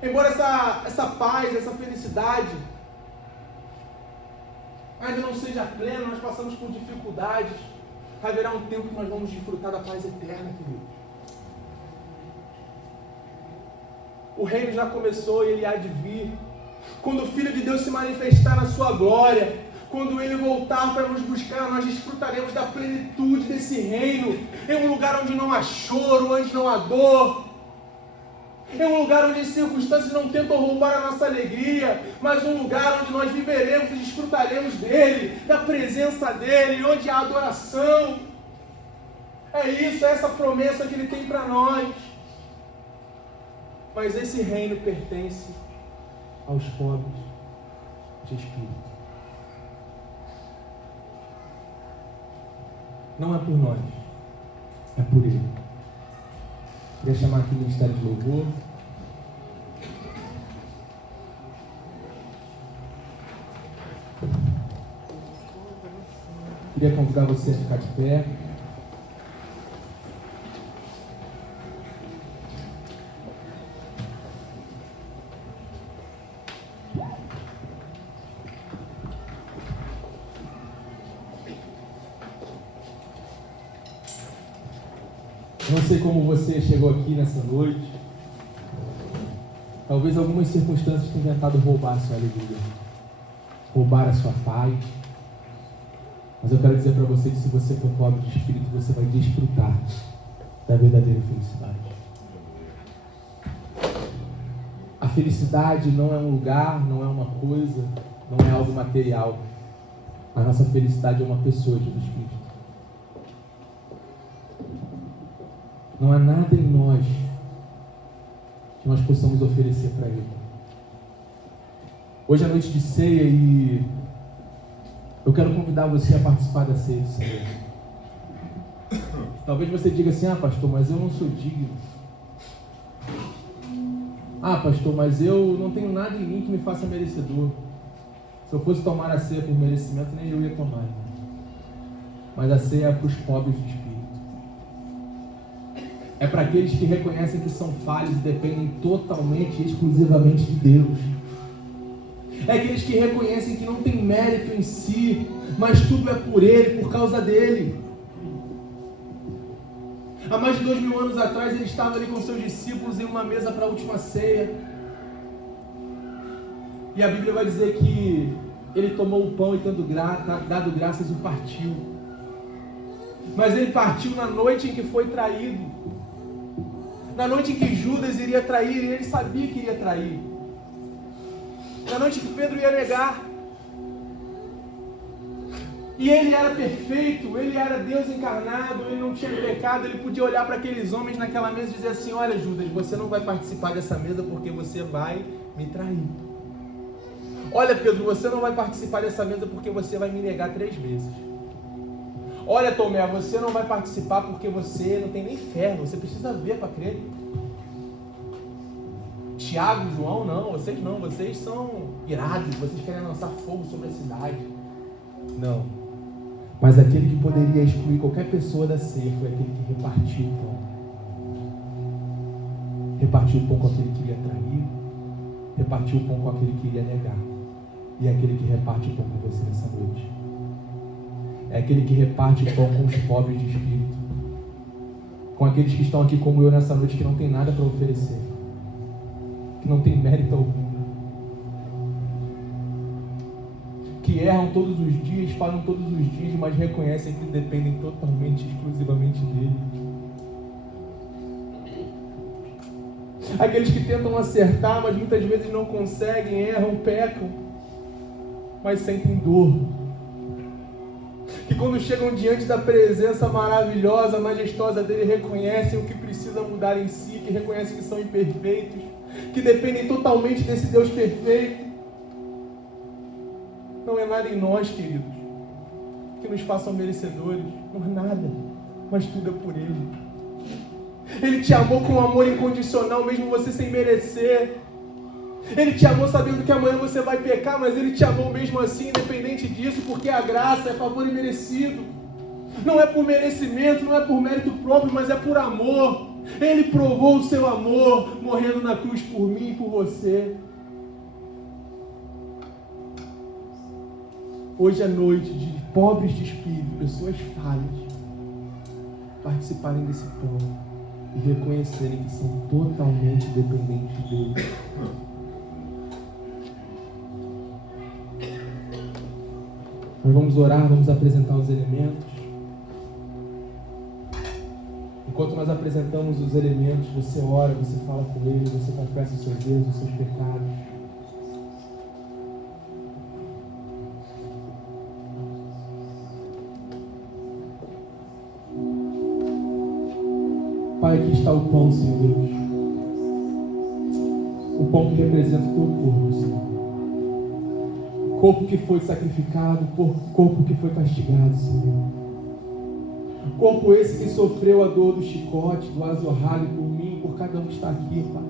Embora essa paz, essa felicidade ainda não seja plena, nós passamos por dificuldades, haverá um tempo que nós vamos desfrutar da paz eterna, queridos. O reino já começou e ele há de vir. Quando o Filho de Deus se manifestar na sua glória, quando ele voltar para nos buscar, nós desfrutaremos da plenitude desse reino, em um lugar onde não há choro, onde não há dor, em um lugar onde as circunstâncias não tentam roubar a nossa alegria, mas um lugar onde nós viveremos e desfrutaremos dele, da presença dele, onde há adoração. É isso, é essa promessa que ele tem para nós. Mas esse reino pertence aos pobres de espírito. Não é por nós, é por ele. Queria chamar aqui o Ministério de Louvor. Queria convidar você a ficar de pé. Não sei como você chegou aqui nessa noite. Talvez algumas circunstâncias tenham tentado roubar a sua alegria, roubar a sua paz. Mas eu quero dizer para você que se você for pobre de espírito, você vai desfrutar da verdadeira felicidade. A felicidade não é um lugar, não é uma coisa, não é algo material. A nossa felicidade é uma pessoa, Jesus Cristo. Não há nada em nós que nós possamos oferecer para Ele. Hoje é noite de ceia e eu quero convidar você a participar da ceia do Senhor. Talvez você diga assim: pastor, mas eu não sou digno. Pastor, mas eu não tenho nada em mim que me faça merecedor. Se eu fosse tomar a ceia por merecimento, nem eu ia tomar. Mas a ceia é para os pobres de espírito. É para aqueles que reconhecem que são falhos e dependem totalmente e exclusivamente de Deus. É aqueles que reconhecem que não tem mérito em si, mas tudo é por Ele, por causa dEle. Há mais de 2000 anos atrás, Ele estava ali com seus discípulos em uma mesa para a última ceia. E a Bíblia vai dizer que Ele tomou o pão e tendo dado graças, o partiu. Mas Ele partiu na noite em que foi traído. Na noite em que Judas iria trair, e ele sabia que iria trair. Na noite que Pedro ia negar. E ele era perfeito, ele era Deus encarnado, ele não tinha pecado, ele podia olhar para aqueles homens naquela mesa e dizer assim: olha, Judas, você não vai participar dessa mesa porque você vai me trair. Olha, Pedro, você não vai participar dessa mesa porque você vai me negar 3 vezes. Olha, Tomé, você não vai participar porque você não tem nem fé, você precisa ver para crer. Tiago, João, não, vocês são irados, vocês querem lançar fogo sobre a cidade. Não. Mas aquele que poderia excluir qualquer pessoa da ceia foi aquele que repartiu o pão. Repartiu o pão com aquele que iria trair, repartiu o pão com aquele que iria negar. E é aquele que reparte o pão com você nessa noite. É aquele que reparte o pão com os pobres de espírito, com aqueles que estão aqui como eu nessa noite, que não tem nada para oferecer, que não tem mérito algum, que erram todos os dias, falam todos os dias, mas reconhecem que dependem totalmente, exclusivamente dele. Aqueles que tentam acertar, mas muitas vezes não conseguem, erram, pecam, mas sentem dor. que quando chegam diante da presença maravilhosa, majestosa dele, reconhecem o que precisa mudar em si, que reconhecem que são imperfeitos, que dependem totalmente desse Deus perfeito. Não é nada em nós, queridos, que nos façam merecedores. Não é nada, mas tudo é por Ele. Ele te amou com um amor incondicional, mesmo você sem merecer. Ele te amou sabendo que amanhã você vai pecar, mas Ele te amou mesmo assim, independente disso, porque a graça é favor imerecido. Não é por merecimento, não é por mérito próprio, mas é por amor. Ele provou o seu amor, morrendo na cruz por mim e por você. Hoje é noite de pobres de espírito, pessoas falhas, participarem desse pão e reconhecerem que são totalmente dependentes dele. Nós vamos orar, vamos apresentar os elementos. Enquanto nós apresentamos os elementos, você ora, você fala com Ele, você confessa os seus erros, os seus pecados. Pai, aqui está o pão, Senhor Deus. O pão que representa o teu corpo, Senhor. Corpo que foi sacrificado, corpo que foi castigado, Senhor. Corpo esse que sofreu a dor do chicote, do azorralho por mim, por cada um que está aqui, Pai.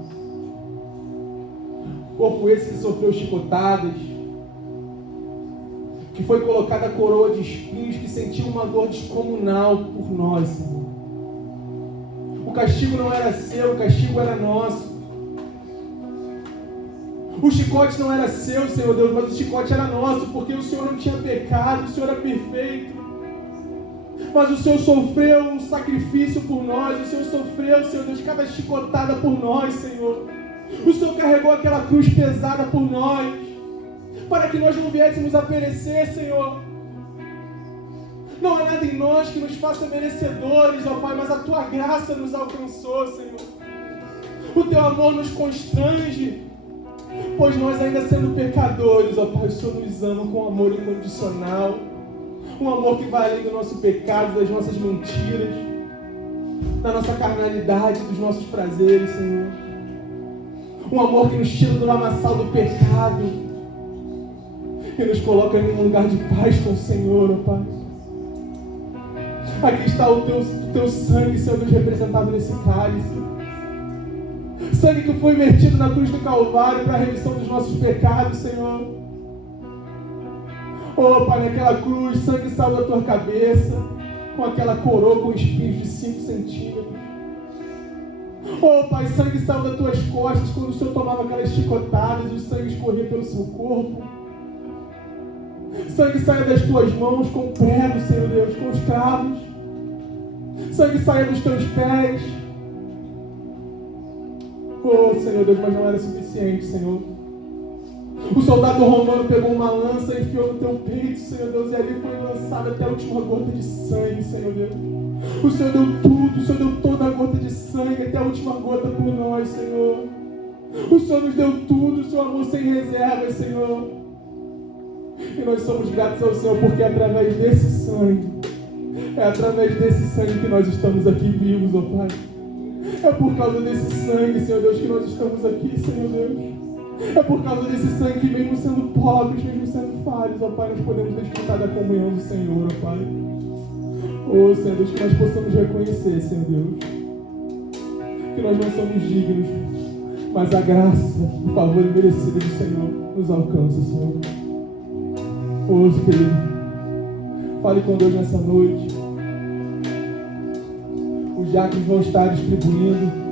Corpo esse que sofreu chicotadas, que foi colocada a coroa de espinhos, que sentiu uma dor descomunal por nós, Senhor. O castigo não era seu, o castigo era nosso. O chicote não era seu, Senhor Deus, mas o chicote era nosso, porque o Senhor não tinha pecado, o Senhor era perfeito. Mas o Senhor sofreu um sacrifício por nós, o Senhor sofreu, Senhor Deus, cada chicotada por nós, Senhor. O Senhor carregou aquela cruz pesada por nós, para que nós não viéssemos a perecer, Senhor. Não há nada em nós que nos faça merecedores, ó Pai, mas a Tua graça nos alcançou, Senhor. O Teu amor nos constrange, pois nós ainda sendo pecadores, ó Pai, o Senhor nos ama com um amor incondicional, um amor que vai além do nosso pecado, das nossas mentiras, da nossa carnalidade, dos nossos prazeres, Senhor. Um amor que nos tira do lamaçal do pecado e nos coloca em um lugar de paz com o Senhor, ó Pai. Aqui está o teu sangue, Senhor Deus, representado nesse cálice. Sangue que foi vertido na cruz do Calvário para a remissão dos nossos pecados, Senhor. Oh, Pai, naquela cruz, sangue saiu da tua cabeça, com aquela coroa com espinhos de 5 centímetros. Oh, Pai, sangue saiu das tuas costas quando o Senhor tomava aquelas chicotadas e o sangue escorria pelo seu corpo. Sangue saia das tuas mãos com pregos, Senhor Deus, com os cravos. Sangue saia dos teus pés. Oh, Senhor Deus, mas não era suficiente, Senhor. O soldado romano pegou uma lança e enfiou no teu peito, Senhor Deus, e ali foi lançada até a última gota de sangue, Senhor Deus. O Senhor deu tudo, o Senhor deu toda a gota de sangue, até a última gota por nós, Senhor. O Senhor nos deu tudo, o seu amor sem reservas, Senhor. E nós somos gratos ao Senhor, porque é através desse sangue, que nós estamos aqui vivos, ó Pai. É por causa desse sangue, Senhor Deus, que nós estamos aqui, Senhor Deus. É por causa desse sangue que, mesmo sendo pobres, mesmo sendo falhos, ó Pai, nós podemos desfrutar da comunhão do Senhor, ó Pai. Oh, Senhor Deus, que nós possamos reconhecer, Senhor Deus, que nós não somos dignos, mas a graça, o favor merecido do Senhor nos alcança, Senhor. Oh, querido, fale com Deus nessa noite. Os diáconos vão estar distribuindo.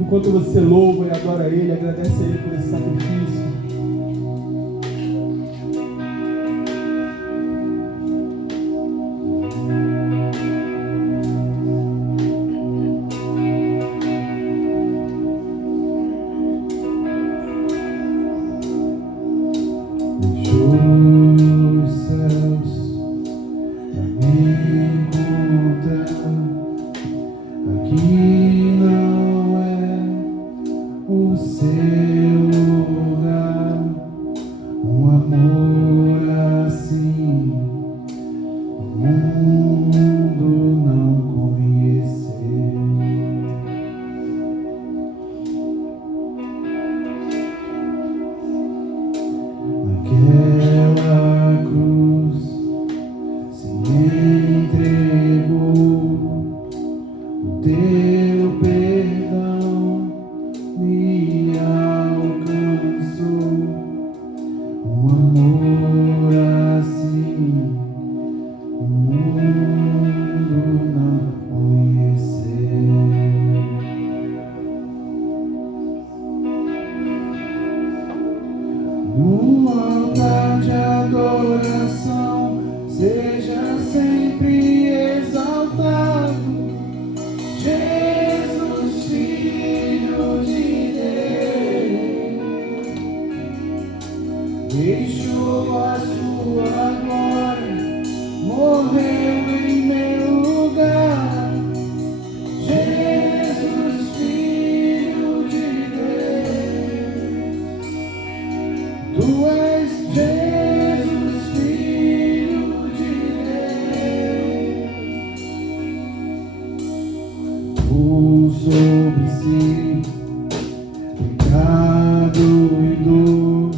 Enquanto você louva e adora Ele, agradece a Ele por esse sacrifício. Teu perdão me alcançou, um amor assim o mundo não conheceu. No altar de adoração seja sempre exaltado, Jesus, Filho de Deus, deixou a sua glória, morreu em meu lugar. Jesus, Filho de Deus, Tu és Jesus, Filho de Deus. Pôs sobre si pecado e dor,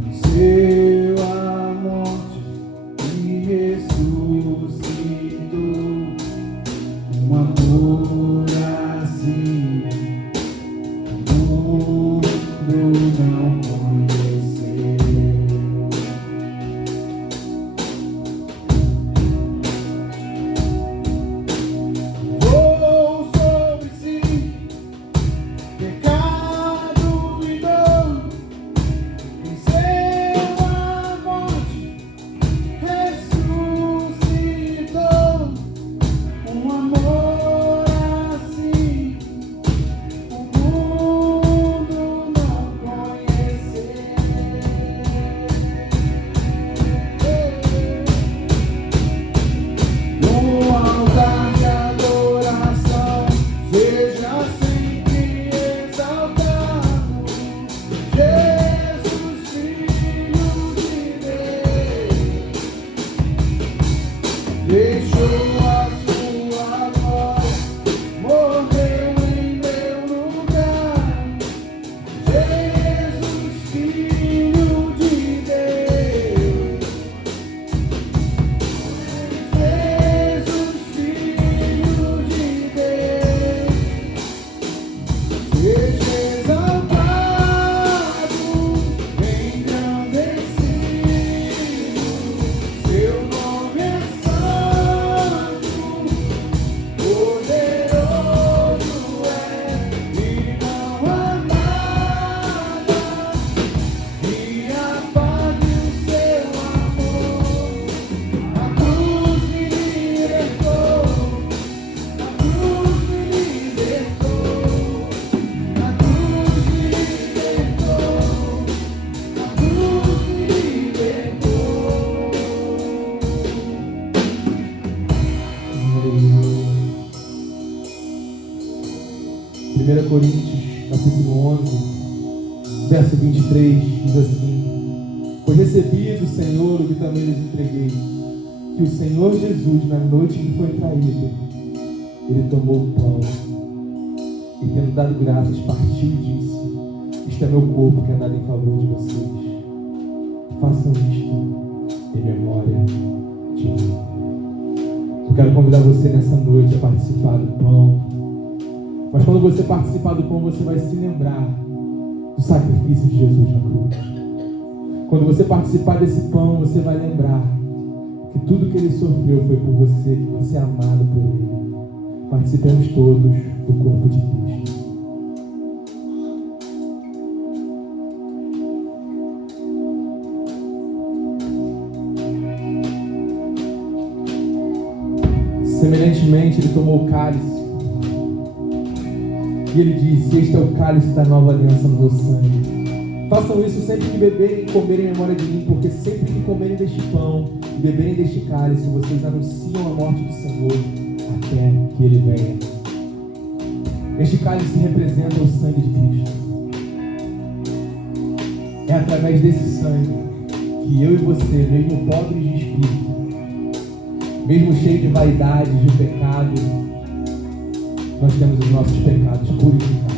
venceu a morte e ressuscitou, um amor assim o mundo não conheceu. Vou sobre si pecado e dor, venceu a morte, ressuscitou, um amor assim o mundo não conheceu. No altar de adoração seja sempre exaltado, Jesus, Filho de Deus, deixou a sua glória, morreu em meu lugar. Jesus, Filho de Deus, Jesus, Filho de Deus, seja exaltado, engrandecido, seu nome é santo, poderoso é, e não há nada que apague o seu amor. A cruz me libertou, a cruz me libertou, a cruz me libertou, a cruz me libertou. 1 Coríntios, capítulo 11, verso 23, diz assim: Pois recebi do Senhor o que também lhes entreguei, que o Senhor Jesus, na noite em que foi traído, ele tomou o pão e, tendo dado graças, partiu e disse: Este é meu corpo que é dado em favor de vocês. Façam isto em memória de mim. Eu quero convidar você nessa noite a participar do pão. Mas quando você participar do pão, você vai se lembrar do sacrifício de Jesus na cruz. Quando você participar desse pão, você vai lembrar que tudo que ele sofreu foi por você, que você é amado por ele. Participemos todos do corpo de Cristo. Semelhantemente, ele tomou o cálice e ele disse: Este é o cálice da nova aliança no meu sangue. Façam isso sempre que beberem e comerem em memória de mim, porque sempre que comerem deste pão e beberem deste cálice, vocês anunciam a morte do Senhor até que ele venha. Este cálice representa o sangue de Cristo. É através desse sangue que eu e você, mesmo pobres de espírito, mesmo cheios de vaidade, de pecado, nós temos os nossos pecados purificados.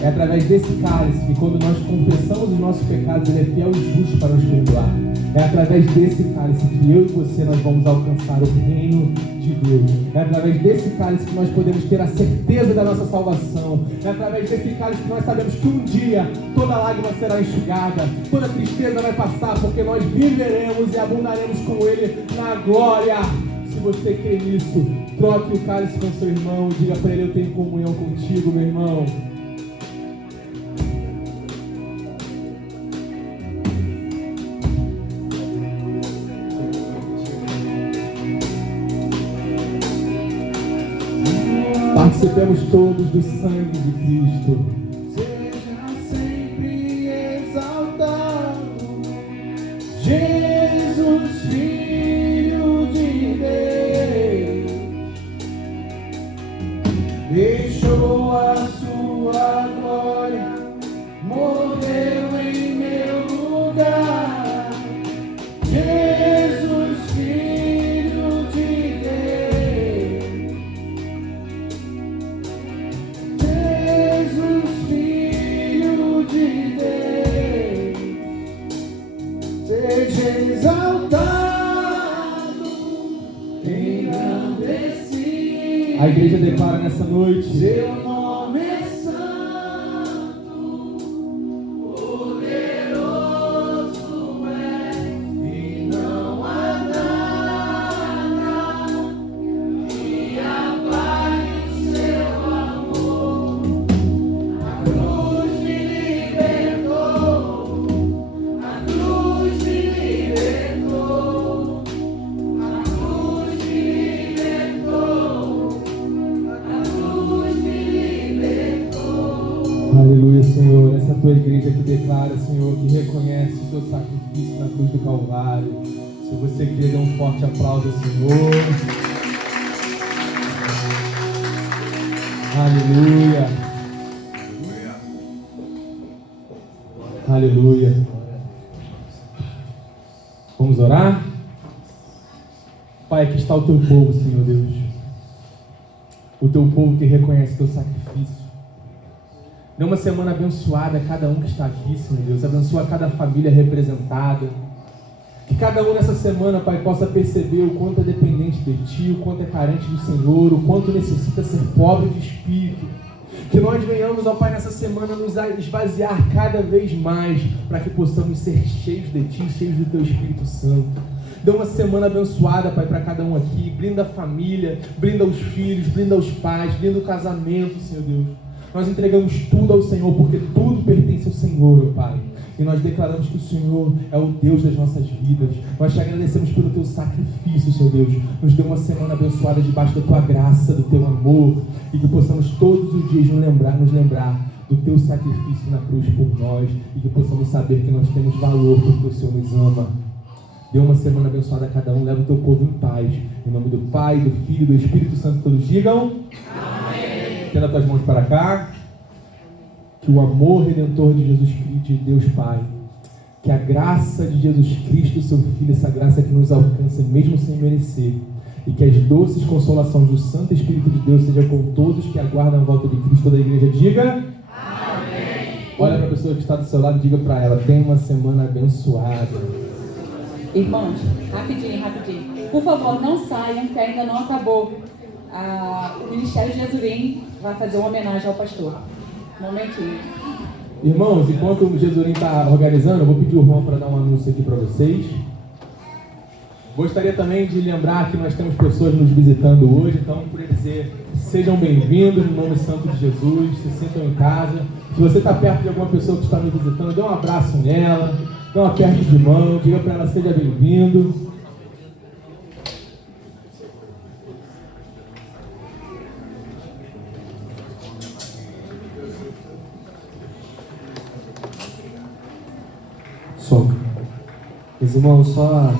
É através desse cálice que, quando nós confessamos os nossos pecados, ele é fiel e justo para nos perdoar É através desse cálice que eu e você nós vamos alcançar o reino de Deus. É através desse cálice que nós podemos ter a certeza da nossa salvação. É através desse cálice que nós sabemos que um dia toda lágrima será enxugada, toda tristeza vai passar, porque nós viveremos e abundaremos com Ele na glória. Se você crê nisso, troque o cálice com seu irmão, diga para ele: eu tenho comunhão contigo, meu irmão. Participemos todos do sangue de Cristo. Seja sempre exaltado, Jesus, Filho de Deus, deixou a sua glória, morreu em meu lugar. Jesus, Filho de Deus, Jesus, Filho de Deus, seja exaltado, engrandecido. A igreja declara nessa noite: Seu nome é santo, poderoso é, e não há nada que apague seu amor. A cruz me libertou, a cruz me libertou, a cruz me libertou, a cruz me libertou. aleluia, Senhor. Essa é a tua igreja que declara, Senhor, que reconhece o teu sacrifício na cruz do Calvário. Se você crê, dê um forte aplauso ao Senhor. Aleluia. Aleluia. Vamos orar? Pai, aqui está o teu povo, Senhor Deus. O teu povo que reconhece o teu sacrifício. Dê uma semana abençoada a cada um que está aqui, Senhor Deus. Abençoa cada família representada. Que cada um nessa semana, Pai, possa perceber o quanto é dependente de Ti, o quanto é carente do Senhor, o quanto necessita ser pobre de espírito. Que nós venhamos, ó Pai, nessa semana nos esvaziar cada vez mais, para que possamos ser cheios de Ti, cheios do Teu Espírito Santo. Dê uma semana abençoada, Pai, para cada um aqui. Blinda a família, blinda os filhos, blinda os pais, blinda o casamento, Senhor Deus. Nós entregamos tudo ao Senhor, porque tudo pertence ao Senhor, ó Pai. E nós declaramos que o Senhor é o Deus das nossas vidas. Nós te agradecemos pelo Teu sacrifício, Senhor Deus. Nos dê uma semana abençoada debaixo da Tua graça, do Teu amor. E que possamos todos os dias nos lembrar do Teu sacrifício na cruz por nós. E que possamos saber que nós temos valor porque o Senhor nos ama. Dê uma semana abençoada a cada um. Leva o Teu povo em paz. Em nome do Pai, do Filho e do Espírito Santo. Todos digam amém. Estenda as tuas mãos para cá. Que o amor redentor de Jesus Cristo, de Deus Pai, que a graça de Jesus Cristo, seu Filho, essa graça que nos alcança mesmo sem merecer, e que as doces consolações do Santo Espírito de Deus seja com todos que aguardam a volta de Cristo. Toda a igreja diga amém. Olha para a pessoa que está do seu lado e diga para ela: tenha uma semana abençoada. Irmãos, rapidinho. Por favor, não saiam, que ainda não acabou. O Ministério de Jesurim vai fazer uma homenagem ao pastor. Um momentinho. Irmãos, enquanto o Jesurim está organizando, eu vou pedir o Juan para dar um anúncio aqui para vocês. Gostaria também de lembrar que nós temos pessoas nos visitando hoje, então, por dizer, sejam bem-vindos no nome santo de Jesus, se sintam em casa. Se você está perto de alguma pessoa que está me visitando, dê um abraço nela, dê um aperto de mão, diga para ela: seja bem-vindo. Meus irmãos, só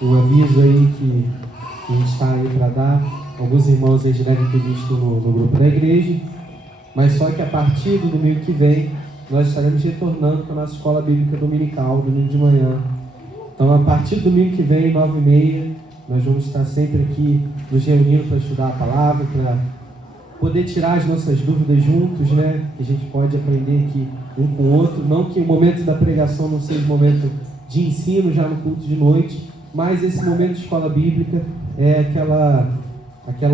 um aviso aí que a gente está aí para dar. Alguns irmãos aí já devem ter visto no grupo da igreja, mas só que a partir do domingo que vem nós estaremos retornando para a nossa escola bíblica dominical, domingo de manhã. Então, a partir do domingo que vem, 9h30, nós vamos estar sempre aqui nos reunindo para estudar a palavra, para poder tirar as nossas dúvidas juntos, né? Que a gente pode aprender aqui um com o outro. Não que o momento da pregação não seja um momento de ensino já no culto de noite, mas esse momento de escola bíblica é aquela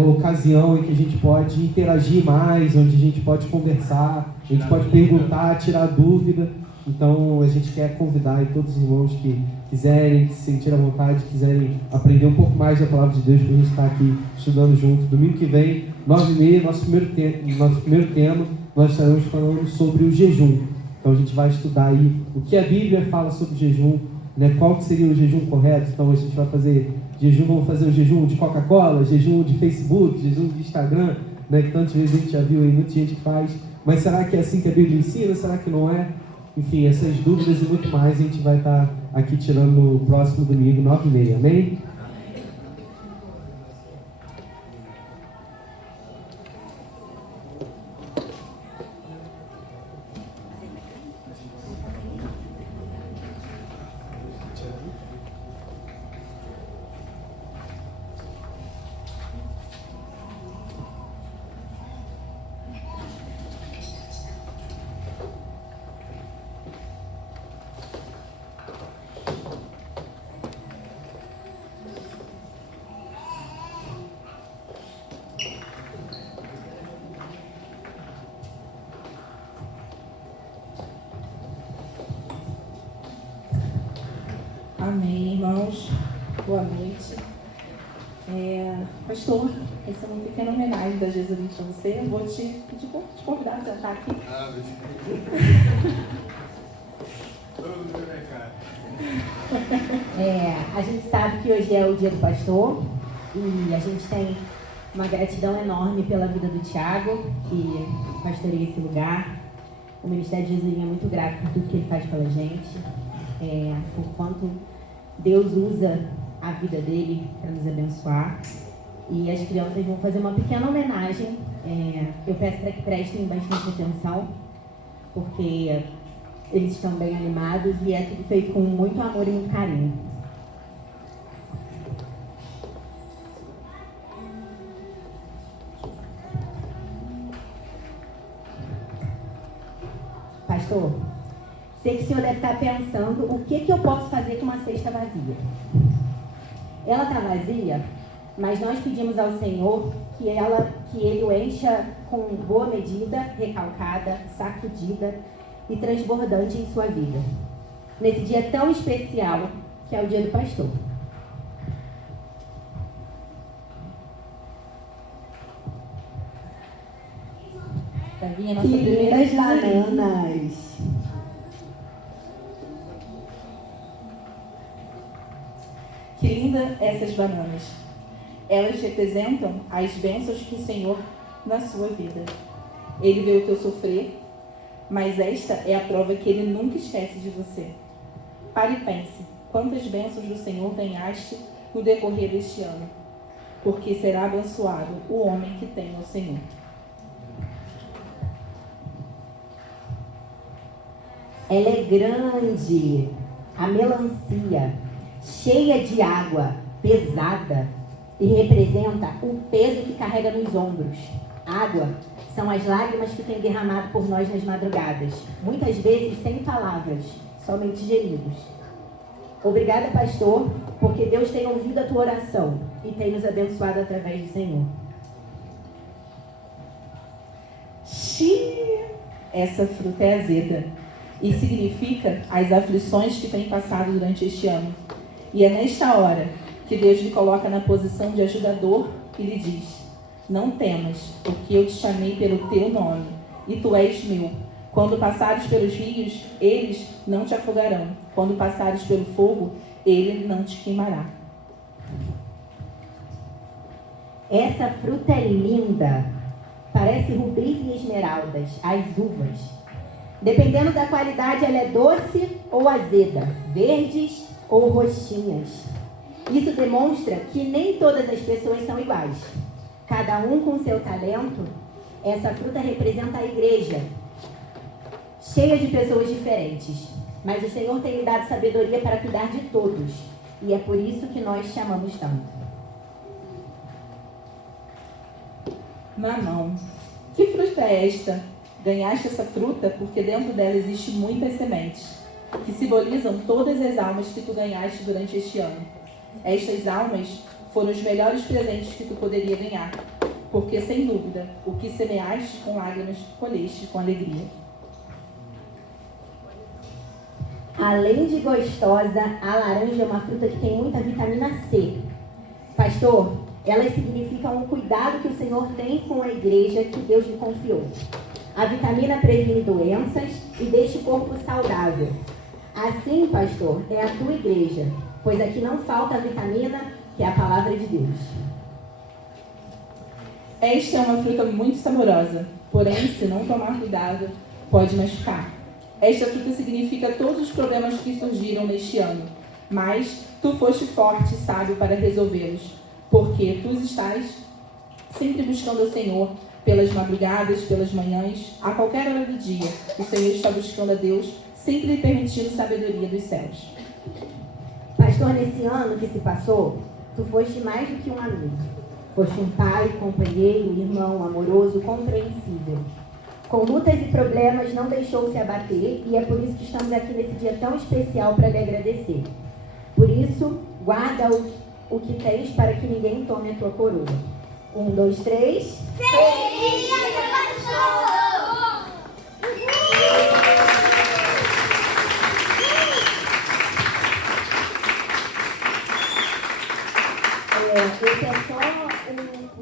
ocasião em que a gente pode interagir mais, onde a gente pode conversar, a gente pode perguntar, tirar dúvida. Então a gente quer convidar aí todos os irmãos que quiserem, se sentir à vontade, quiserem aprender um pouco mais da palavra de Deus, para a gente estar aqui estudando junto. Domingo que vem, 9h30, nosso primeiro tema, nós estaremos falando sobre o jejum. Então a gente vai estudar aí o que a Bíblia fala sobre o jejum, né? Qual que seria o jejum correto. Então a gente vai fazer jejum, vamos fazer o jejum de Coca-Cola, jejum de Facebook, jejum de Instagram, né? Que tantas vezes a gente já viu aí, muita gente faz. Mas será que é assim que a Bíblia ensina? Será que não é? Enfim, essas dúvidas e muito mais a gente vai estar aqui tirando no próximo domingo, 9h30, amém? Amém, irmãos. Boa noite. Pastor, essa é uma pequena homenagem da Jesuíta para você. Eu vou te convidar a sentar aqui. A gente sabe que hoje é o dia do pastor e a gente tem uma gratidão enorme pela vida do Tiago, que pastoreia esse lugar. O Ministério de Jesus é muito grato por tudo que ele faz pela gente, por quanto Deus usa a vida dele para nos abençoar. E as crianças vão fazer uma pequena homenagem. Eu peço para que prestem bastante atenção, porque eles estão bem animados e é tudo feito com muito amor e muito carinho. Pastor, sei que o senhor deve estar pensando o que eu posso fazer com uma cesta vazia. Ela está vazia, mas nós pedimos ao Senhor que Ele o encha com boa medida, recalcada, sacudida e transbordante em sua vida. Nesse dia tão especial que é o dia do pastor. Vai vir a nossa Que primeira lindas Jesuíta. bananas! Que linda essas bananas. Elas representam as bênçãos que o Senhor na sua vida. Ele vê o teu sofrer, mas esta é a prova que Ele nunca esquece de você. Pare e pense, quantas bênçãos do Senhor ganhaste no decorrer deste ano, porque será abençoado o homem que tem o Senhor. Ela é grande, a melancia, cheia de água, pesada, e representa o peso que carrega nos ombros. Água são as lágrimas que tem derramado por nós nas madrugadas, muitas vezes sem palavras, somente gemidos. Obrigada, pastor, porque Deus tem ouvido a tua oração e tem nos abençoado através do Senhor. Xiii! Essa fruta é azeda e significa as aflições que tem passado durante este ano. E é nesta hora que Deus lhe coloca na posição de ajudador e lhe diz: não temas, porque eu te chamei pelo teu nome, e tu és meu. Quando passares pelos rios, eles não te afogarão. Quando passares pelo fogo, ele não te queimará. Essa fruta é linda, parece rubis e esmeraldas, as uvas. Dependendo da qualidade, ela é doce ou azeda, verdes ou roxinhas. Isso demonstra que nem todas as pessoas são iguais. Cada um com seu talento. Essa fruta representa a igreja, cheia de pessoas diferentes. Mas o Senhor tem lhe dado sabedoria para cuidar de todos. E é por isso que nós chamamos tanto. Mamão. Que fruta é esta? Ganhaste essa fruta porque dentro dela existe muitas sementes. que simbolizam todas as almas que tu ganhaste durante este ano. Estas almas foram os melhores presentes que tu poderia ganhar, porque, sem dúvida, o que semeaste com lágrimas, colheste com alegria. Além de gostosa, a laranja é uma fruta que tem muita vitamina C. Pastor, elas significam o cuidado que o Senhor tem com a igreja que Deus lhe confiou. A vitamina previne doenças e deixa o corpo saudável. Assim, pastor, é a tua igreja, pois aqui não falta a vitamina, que é a palavra de Deus. Esta é uma fruta muito saborosa, porém, se não tomar cuidado, pode machucar. Esta fruta significa todos os problemas que surgiram neste ano, mas tu foste forte e sábio para resolvê-los, porque tu estás sempre buscando o Senhor pelas madrugadas, pelas manhãs, a qualquer hora do dia. O Senhor está buscando a Deus, sempre lhe permitindo sabedoria dos céus. Pastor, nesse ano que se passou, tu foste mais do que um amigo. Foste um pai, companheiro, irmão, amoroso, compreensível. Com lutas e problemas, não deixou-se abater, e é por isso que estamos aqui nesse dia tão especial para lhe agradecer. Por isso, guarda o que tens para que ninguém tome a tua coroa. 1, 2, 3. Feliz Dia do Pastor! Esse é só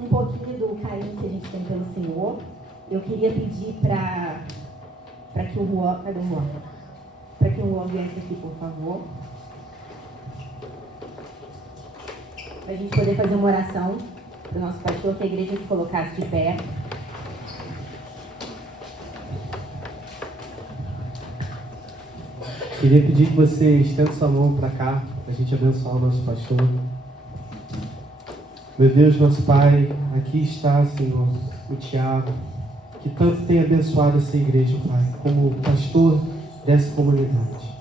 um pouquinho do carinho que a gente tem pelo Senhor. Eu queria pedir para que o Juan... Cadê o Juan? Para que o Juan viesse aqui, por favor. Para a gente poder fazer uma oração para o nosso pastor, que a igreja se colocasse de pé. Queria pedir que você estenda sua mão para cá, para a gente abençoar o nosso pastor. Meu Deus, nosso Pai, aqui está, Senhor, o Tiago, que tanto tem abençoado essa igreja, Pai, como pastor dessa comunidade.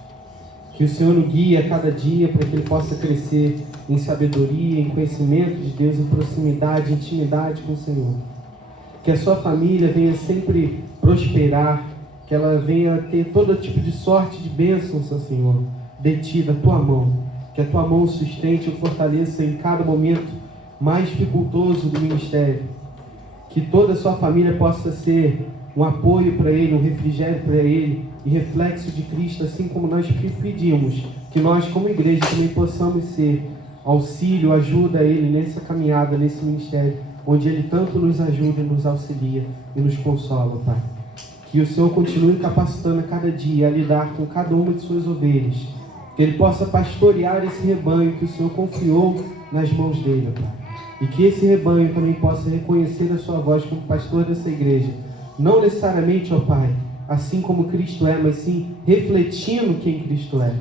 Que o Senhor o guie a cada dia para que ele possa crescer em sabedoria, em conhecimento de Deus, em proximidade, em intimidade com o Senhor. Que a sua família venha sempre prosperar, que ela venha ter todo tipo de sorte, de bênçãos, Senhor, de ti, da tua mão. Que a tua mão sustente e o fortaleça em cada momento mais dificultoso do ministério. Que toda a sua família possa ser um apoio para ele, um refrigério para ele e reflexo de Cristo, assim como nós pedimos que nós, como igreja, também possamos ser auxílio, ajuda a ele nessa caminhada, nesse ministério, onde ele tanto nos ajuda, nos auxilia e nos consola, Pai. Que o Senhor continue capacitando a cada dia a lidar com cada uma de suas ovelhas, que ele possa pastorear esse rebanho que o Senhor confiou nas mãos dele, Pai. E que esse rebanho também possa reconhecer a sua voz como pastor dessa igreja. Não necessariamente, ó Pai, assim como Cristo é, mas sim refletindo quem Cristo é.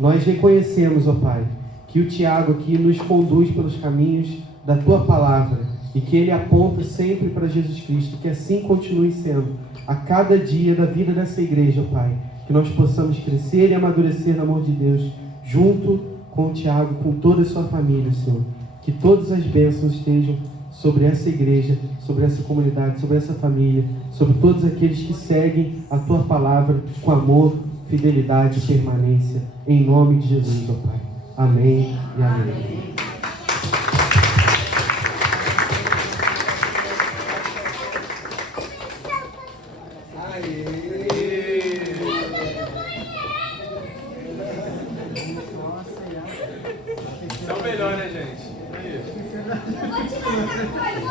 Nós reconhecemos, ó Pai, que o Tiago aqui nos conduz pelos caminhos da Tua Palavra e que ele aponta sempre para Jesus Cristo. Que assim continue sendo a cada dia da vida dessa igreja, ó Pai. Que nós possamos crescer e amadurecer no amor de Deus, junto com o Tiago, com toda a sua família, Senhor. Que todas as bênçãos estejam sobre essa igreja, sobre essa comunidade, sobre essa família, sobre todos aqueles que seguem a Tua Palavra com amor, fidelidade e permanência. Em nome de Jesus, ó Pai. Amém e amém. É o melhor, né, gente? Eu vou te contar uma coisa.